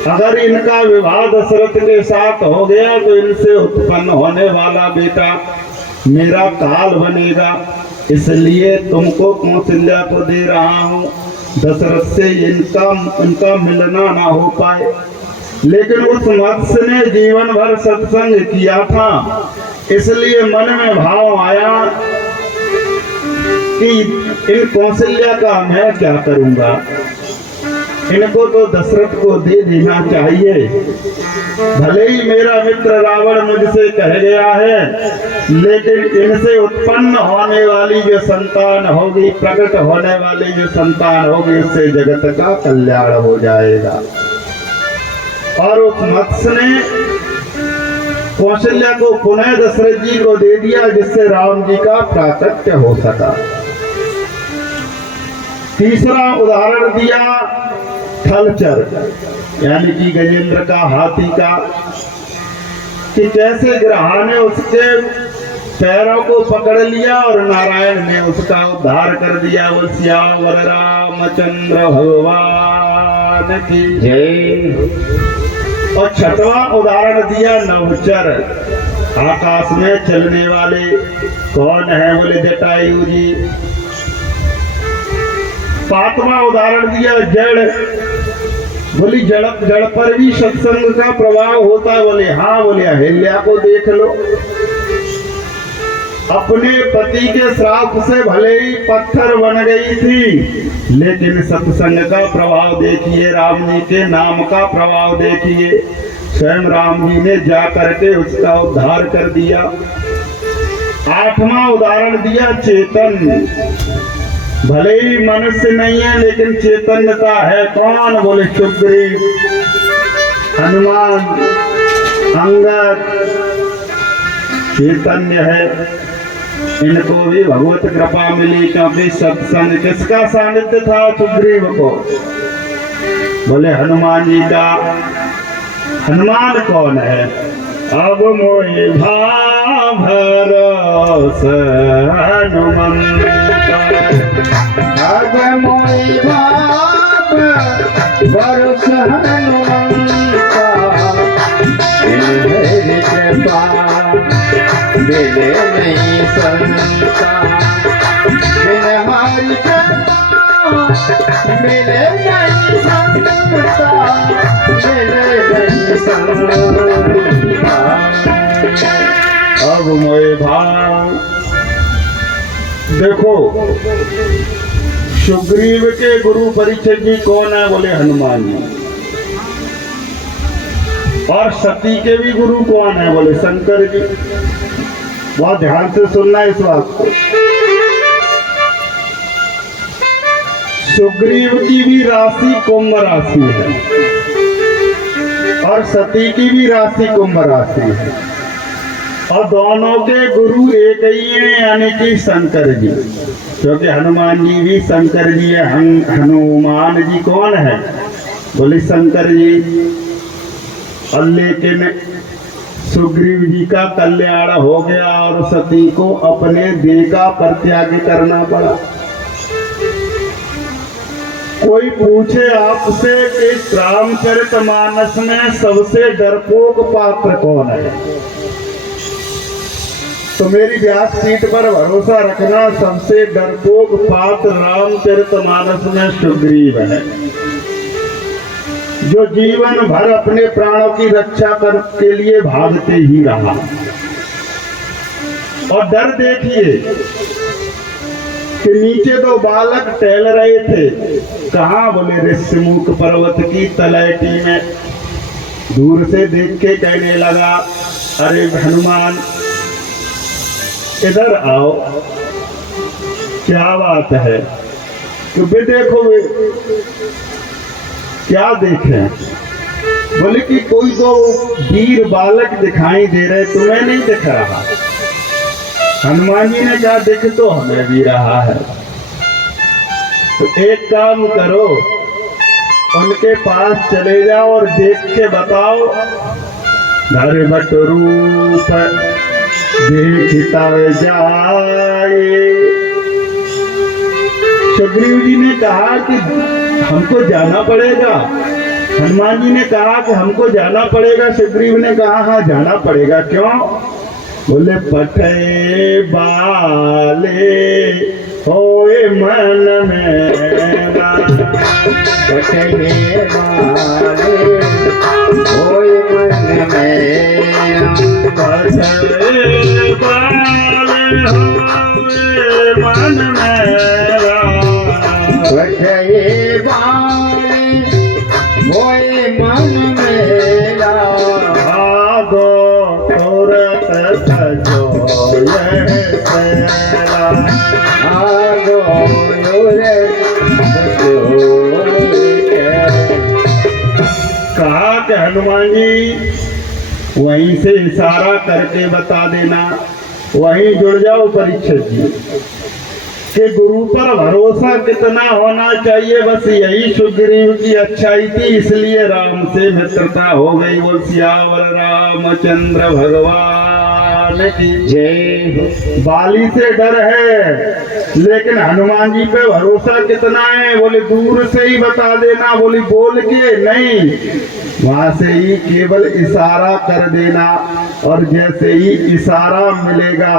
अगर इनका विवाह दशरथ के साथ हो गया तो इनसे उत्पन्न होने वाला बेटा मेरा काल बनेगा, इसलिए तुमको कौशल्या को दे रहा हूं, दशरथ से इनका मिलना ना हो पाए। लेकिन उस मत्स्य ने जीवन भर सत्संग किया था, इसलिए मन में भाव आया कि इन कौशल्या का मैं क्या करूंगा, इनको तो दशरथ को दे देना चाहिए। भले ही मेरा मित्र रावण मुझसे कह गया है, लेकिन इनसे उत्पन्न होने वाली जो संतान होगी, प्रकट होने वाली जो संतान होगी, उससे जगत का कल्याण हो जाएगा। और उस मत्स्य ने कौशल्या को पुनः दशरथ जी को दे दिया, जिससे राम जी का प्राकट्य हो सका। तीसरा उदाहरण दिया थलचर, यानी कि गजेंद्र का, हाथी का, कि कैसे ग्रहा ने उसके पैरों को पकड़ लिया और नारायण ने उसका उद्धार कर दिया। वो सियावर रामचंद्र भगवान की जय। और छठवां उदाहरण दिया नवचर, आकाश में चलने वाले। कौन है? बोले जटायु जी। सातवां उदाहरण दिया जड़। बोली जड़ पर भी सत्संग का प्रभाव होता है। बोले हाँ। बोले अहिल्या को देख लो, अपने पति के श्राप से भले ही पत्थर बन गई थी, लेकिन सत्संग का प्रभाव देखिए, राम जी के नाम का प्रभाव देखिए। स्वयं राम जी ने जा करके उसका उद्धार कर दिया। आठवां उदाहरण दिया चेतन। भले ही मनुष्य नहीं है लेकिन चैतन्यता है। कौन? बोले सुग्रीव, हनुमान, अंगद चैतन्य है। इनको भी भगवत कृपा मिली, क्योंकि सत्संग किसका सानिध्य था? सुग्रीव को। बोले हनुमान जी का। हनुमान कौन है? अब मोहि भरोस हनुमंत, अब मोहि भरोस हनुमंत, मेरी कृपा मिले नहीं संता, बिन हरि कृपा मिले नहीं संता, मिले नहीं संता। अब मोहि भाव। देखो सुग्रीव के गुरु परीक्षित जी कौन है? बोले हनुमान जी। और सती के भी गुरु कौन है? बोले शंकर जी। बहुत ध्यान से सुनना इस बात को। सुग्रीव की भी राशि कुंभ राशि है और सती की भी राशि कुंभ राशि है, और दोनों के गुरु एक ही हैं, यानी कि शंकर जी। क्योंकि हनुमान जी भी शंकर जी है। हनुमान जी कौन है? बोले शंकर जी। और लेकिन सुग्रीव जी का कल्याण हो गया और सती को अपने देह का परित्याग करना पड़ा। कोई पूछे आपसे कि रामचरितमानस में सबसे डरपोक पात्र कौन है, तो मेरी व्यासपीठ पर भरोसा रखना, सबसे डरपोक पात्र रामचरितमानस में सुग्रीव है, जो जीवन भर अपने प्राणों की रक्षा के लिए भागते ही रहा। और डर देखिए कि नीचे दो बालक टहल रहे थे। कहाँ? बोले ऋषिमुख पर्वत की तलैटी में। दूर से देख के कहने लगा, अरे हनुमान इधर आओ, क्या बात है? तो बे देखो वे क्या देखे? बोले कि कोई दो वीर बालक दिखाई दे रहे, तुम्हें नहीं दिख रहा? हनुमान जी ने कहा दिख तो हमें भी रहा है। तो एक काम करो, उनके पास चले जाओ और देख के बताओ। धर बट रूप देखता जाए। सुग्रीव जी ने कहा कि हमको जाना पड़ेगा। हनुमान जी ने कहा कि हमको जाना पड़ेगा। सुग्रीव ने कहा हाँ जाना पड़ेगा। क्यों? बोले पठे बाले होए मन मेरा, पठे बाले होए मन मेरा, पठे बाले होए मन मेरा, पठे बाले होए मन मेरा, भागो तुरत सजो ये तेरा, आगो कहा कि हनुमान जी वहीं से इशारा करके बता देना, वहीं जुड़ जाओ परीक्षित जी कि गुरु पर भरोसा कितना होना चाहिए। बस यही सुग्रीव की अच्छाई थी, इसलिए राम से मित्रता हो गई। बोल सियावर रामचंद्र भगवान लाल की जय। बाली से डर है, लेकिन हनुमान जी पे भरोसा कितना है? बोले दूर से ही बता देना, बोली बोल के नहीं, वहां से ही केवल इशारा कर देना। और जैसे ही इशारा मिलेगा,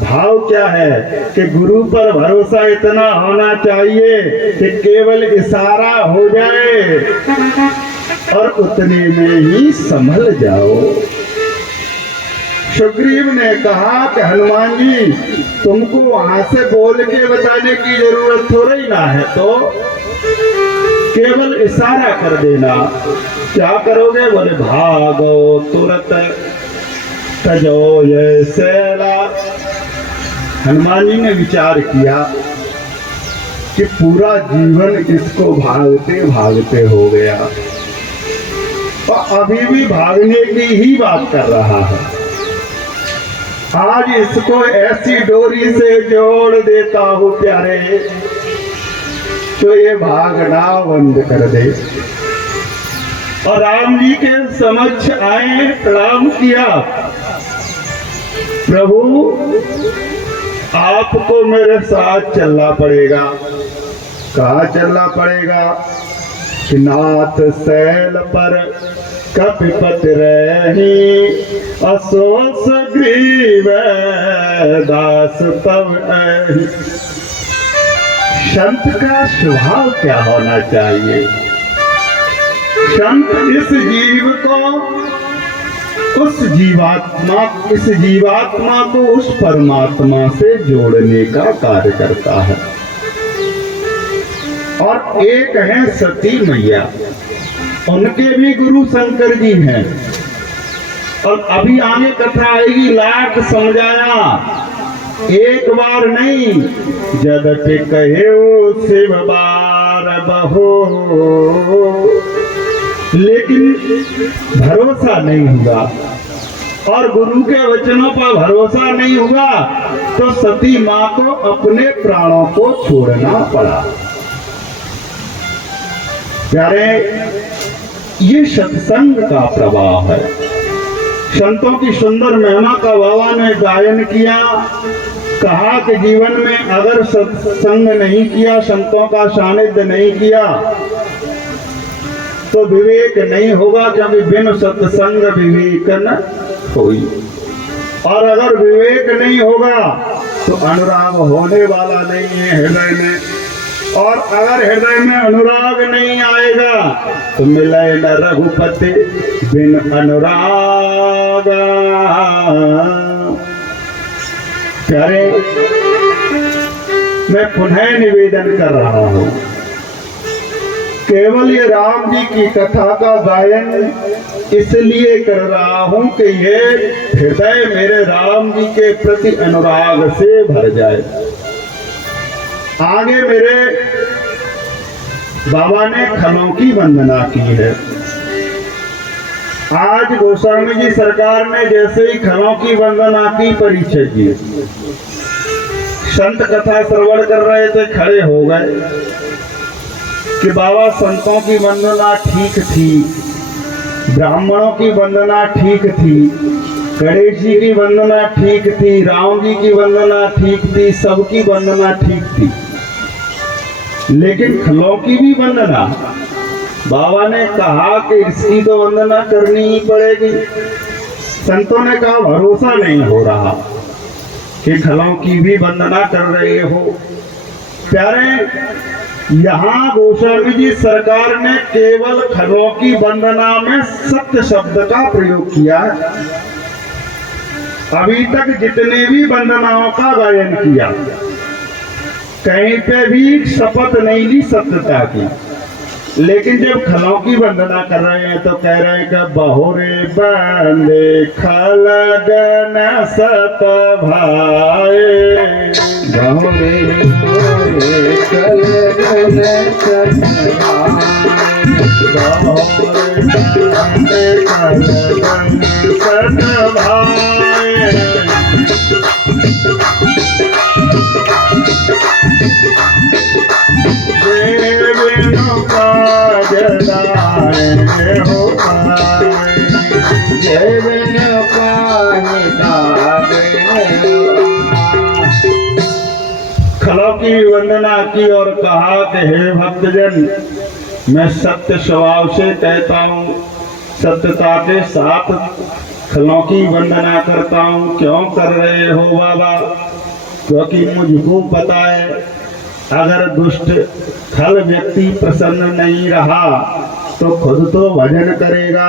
भाव क्या है कि गुरु पर भरोसा इतना होना चाहिए कि केवल इशारा हो जाए और उतने में ही संभल जाओ। सुग्रीव ने कहा कि हनुमान जी, तुमको वहां से बोल के बताने की जरूरत थोड़ी ना है, तो केवल इशारा कर देना। क्या करोगे? बोले भागो तुरंत तजो ये सैला। हनुमान जी ने विचार किया कि पूरा जीवन इसको भागते भागते हो गया और अभी भी भागने की ही बात कर रहा है। आज इसको ऐसी डोरी से जोड़ देता हूं प्यारे, तो ये भागना बंद कर दे। और राम जी के समक्ष आए, प्रणाम किया, प्रभु आपको मेरे साथ चलना पड़ेगा। कहाँ चलना पड़ेगा? कि नाथ सैल पर कपिपत रही, असोस ग्रीव दास तब अहि। संत का स्वभाव क्या होना चाहिए? संत इस जीव को, उस जीवात्मा को उस परमात्मा से जोड़ने का कार्य करता है। और एक है सती मैया, उनके भी गुरु शंकर जी हैं। और अभी आगे कथा आएगी, लाख समझाया, एक बार नहीं, जदपि कहे शिव बार बहो, लेकिन भरोसा नहीं हुआ और गुरु के वचनों पर भरोसा नहीं हुआ तो सती मां को अपने प्राणों को छोड़ना पड़ा। प्यारे, ये सत्संग का प्रभाव है। संतों की सुंदर महिमा का बाबा ने गायन किया, कहा कि जीवन में अगर सत्संग नहीं किया, संतों का सानिध्य नहीं किया, तो विवेक नहीं होगा, क्योंकि बिन सत्संग विवेक न होई। और अगर विवेक नहीं होगा तो अनुराग होने वाला नहीं है हृदय में, और अगर हृदय में अनुराग नहीं आएगा तो मिले न रघुपति बिन अनुराग। प्यारे, मैं पुनः निवेदन कर रहा हूं, केवल ये राम जी की कथा का गायन इसलिए कर रहा हूं कि ये हृदय मेरे राम जी के प्रति अनुराग से भर जाए। आगे मेरे बाबा ने खलों की वंदना की है। आज गोस्वामी जी सरकार ने जैसे ही खलों की वंदना की, परिचय की, संत कथा श्रवण कर रहे थे, खड़े हो गए कि बाबा संतों की वंदना ठीक थी, ब्राह्मणों की वंदना ठीक थी, गणेश जी की वंदना ठीक थी, राम जी की वंदना ठीक थी, सबकी वंदना ठीक थी, लेकिन खलों की भी वंदना। बाबा ने कहा कि इसकी तो वंदना करनी ही पड़ेगी। संतों ने कहा भरोसा नहीं हो रहा कि खलों की भी वंदना कर रहे हो। प्यारे, यहाँ गोस्वामी जी सरकार ने केवल खलों की वंदना में सत्य शब्द का प्रयोग किया। अभी तक जितने भी वंदनाओं का गायन किया, कहीं पे भी शपथ नहीं ली सत्यता की, लेकिन जब खलों की वंदना कर रहे हैं तो कह रहे हैं कि बहुरे बंदे खलगन सत भाए, बहुरे खलगन सत भाए, बहुरे बंदे खलगन सत भाए। देवनो काज दाए हो पाए, देवनो काज दाए खड़ों की वंदना की और कहा कि हे भक्तजन, मैं सत्य स्वभाव से कहता हूँ, सत्यता के साथ खलों की वंदना करता हूँ। क्यों कर रहे हो बाबा? क्योंकि मुझको पता है अगर दुष्ट खल व्यक्ति प्रसन्न नहीं रहा तो खुद तो भजन करेगा,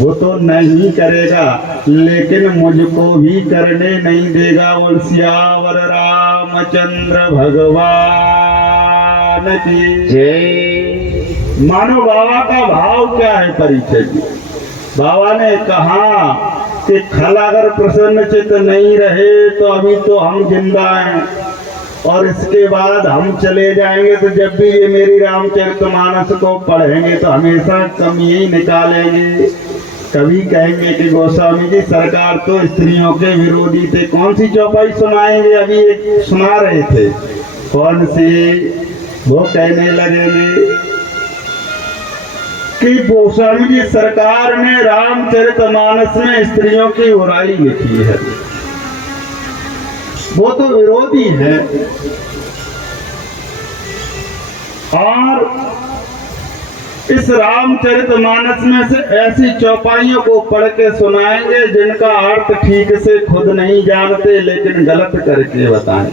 वो तो नहीं करेगा, लेकिन मुझको भी करने नहीं देगा। बोल सियावर रामचंद्र भगवान की जय। मानो बाबा का भाव क्या है परिचय की। बाबा ने कहा कि खल अगर प्रसन्न चित्त नहीं रहे तो अभी तो हम जिंदा हैं और इसके बाद हम चले जाएंगे, तो जब भी ये मेरी रामचरितमानस को पढ़ेंगे तो हमेशा कमी ही निकालेंगे। कभी कहेंगे कि गोस्वामी जी सरकार तो स्त्रियों के विरोधी थे। कौन सी चौपाई सुनाएंगे? अभी एक सुना रहे थे, कौन सी? वो कहने लगेंगे कि गोस्वामी जी सरकार ने रामचरितमानस में स्त्रियों की बुराई लिखी है, वो तो विरोधी है। और इस रामचरितमानस में से ऐसी चौपाइयों को पढ़ के सुनाएंगे जिनका अर्थ ठीक से खुद नहीं जानते लेकिन गलत करके बताएं।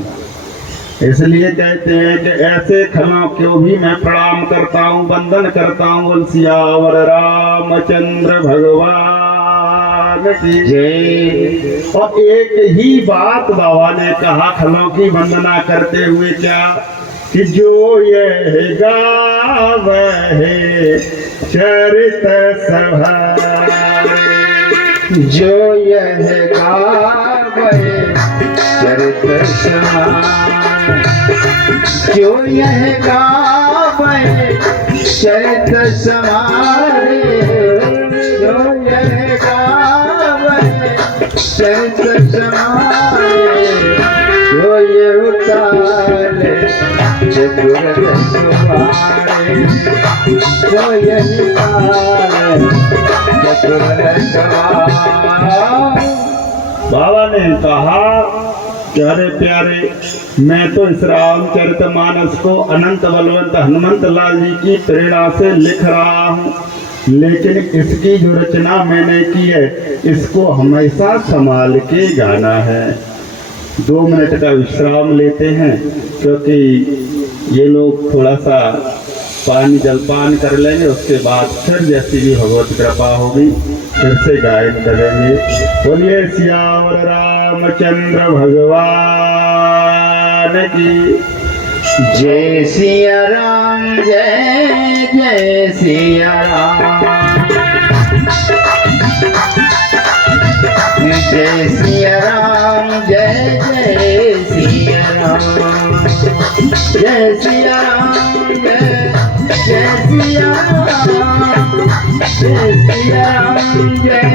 इसलिए कहते हैं कि ऐसे खलों को भी मैं प्रणाम करता हूँ, वंदन करता हूँ। बोल सियावर रामचंद्र भगवान की जय। और एक ही बात बाबा ने कहा खलों की वंदना करते हुए, क्या कि जो यह गावहे चरित सभारे, जो यह गावहे चरित सभारे, जो यह गावहे चरित सभारे, जो यह गावहे चरित सभारे, जो ये उतारे चतुर सवारे, जो ये उतारे चतुर सवारे। बाबा ने कहा कि अरे प्यारे, मैं तो इस रामचरितमानस को अनंत बलवंत हनुमंत लाल जी की प्रेरणा से लिख रहा हूँ, लेकिन इसकी जो रचना मैंने की है इसको हमेशा संभाल के गाना है। 2 मिनट का विश्राम लेते हैं, क्योंकि ये लोग थोड़ा सा पानी जलपान कर लेंगे, उसके बाद फिर जैसी भी भगवत कृपा होगी फिर से गायन करेंगे। बोलिए सियावर रामचंद्र भगवान की जय सिया राम, जय जय सिया राम, जय सिया राम, जय जय सिया राम, जय सिया राम, जय जय सिया राम, जय सिया राम, जय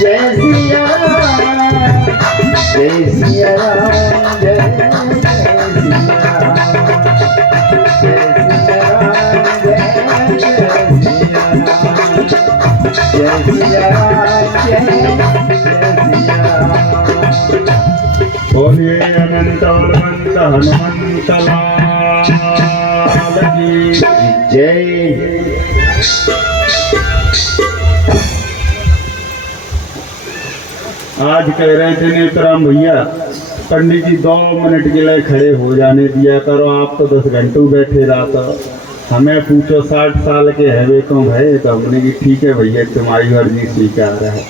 जय सिया राम, जय सिया राम, जय जय सिया राम। बोलिए अनंत बलवंत हनुमंत लाल की जय। आज कह रहे थे नेत्राम भैया, पंडित जी 2 मिनट के लिए खड़े हो जाने दिया करो, आप तो 10 घंटे बैठे रहता। हमें पूछो 60 साल के हैवे तो भाई, तो हमने की ठीक है भैया तुम्हारी मर्जी स्वीकार है।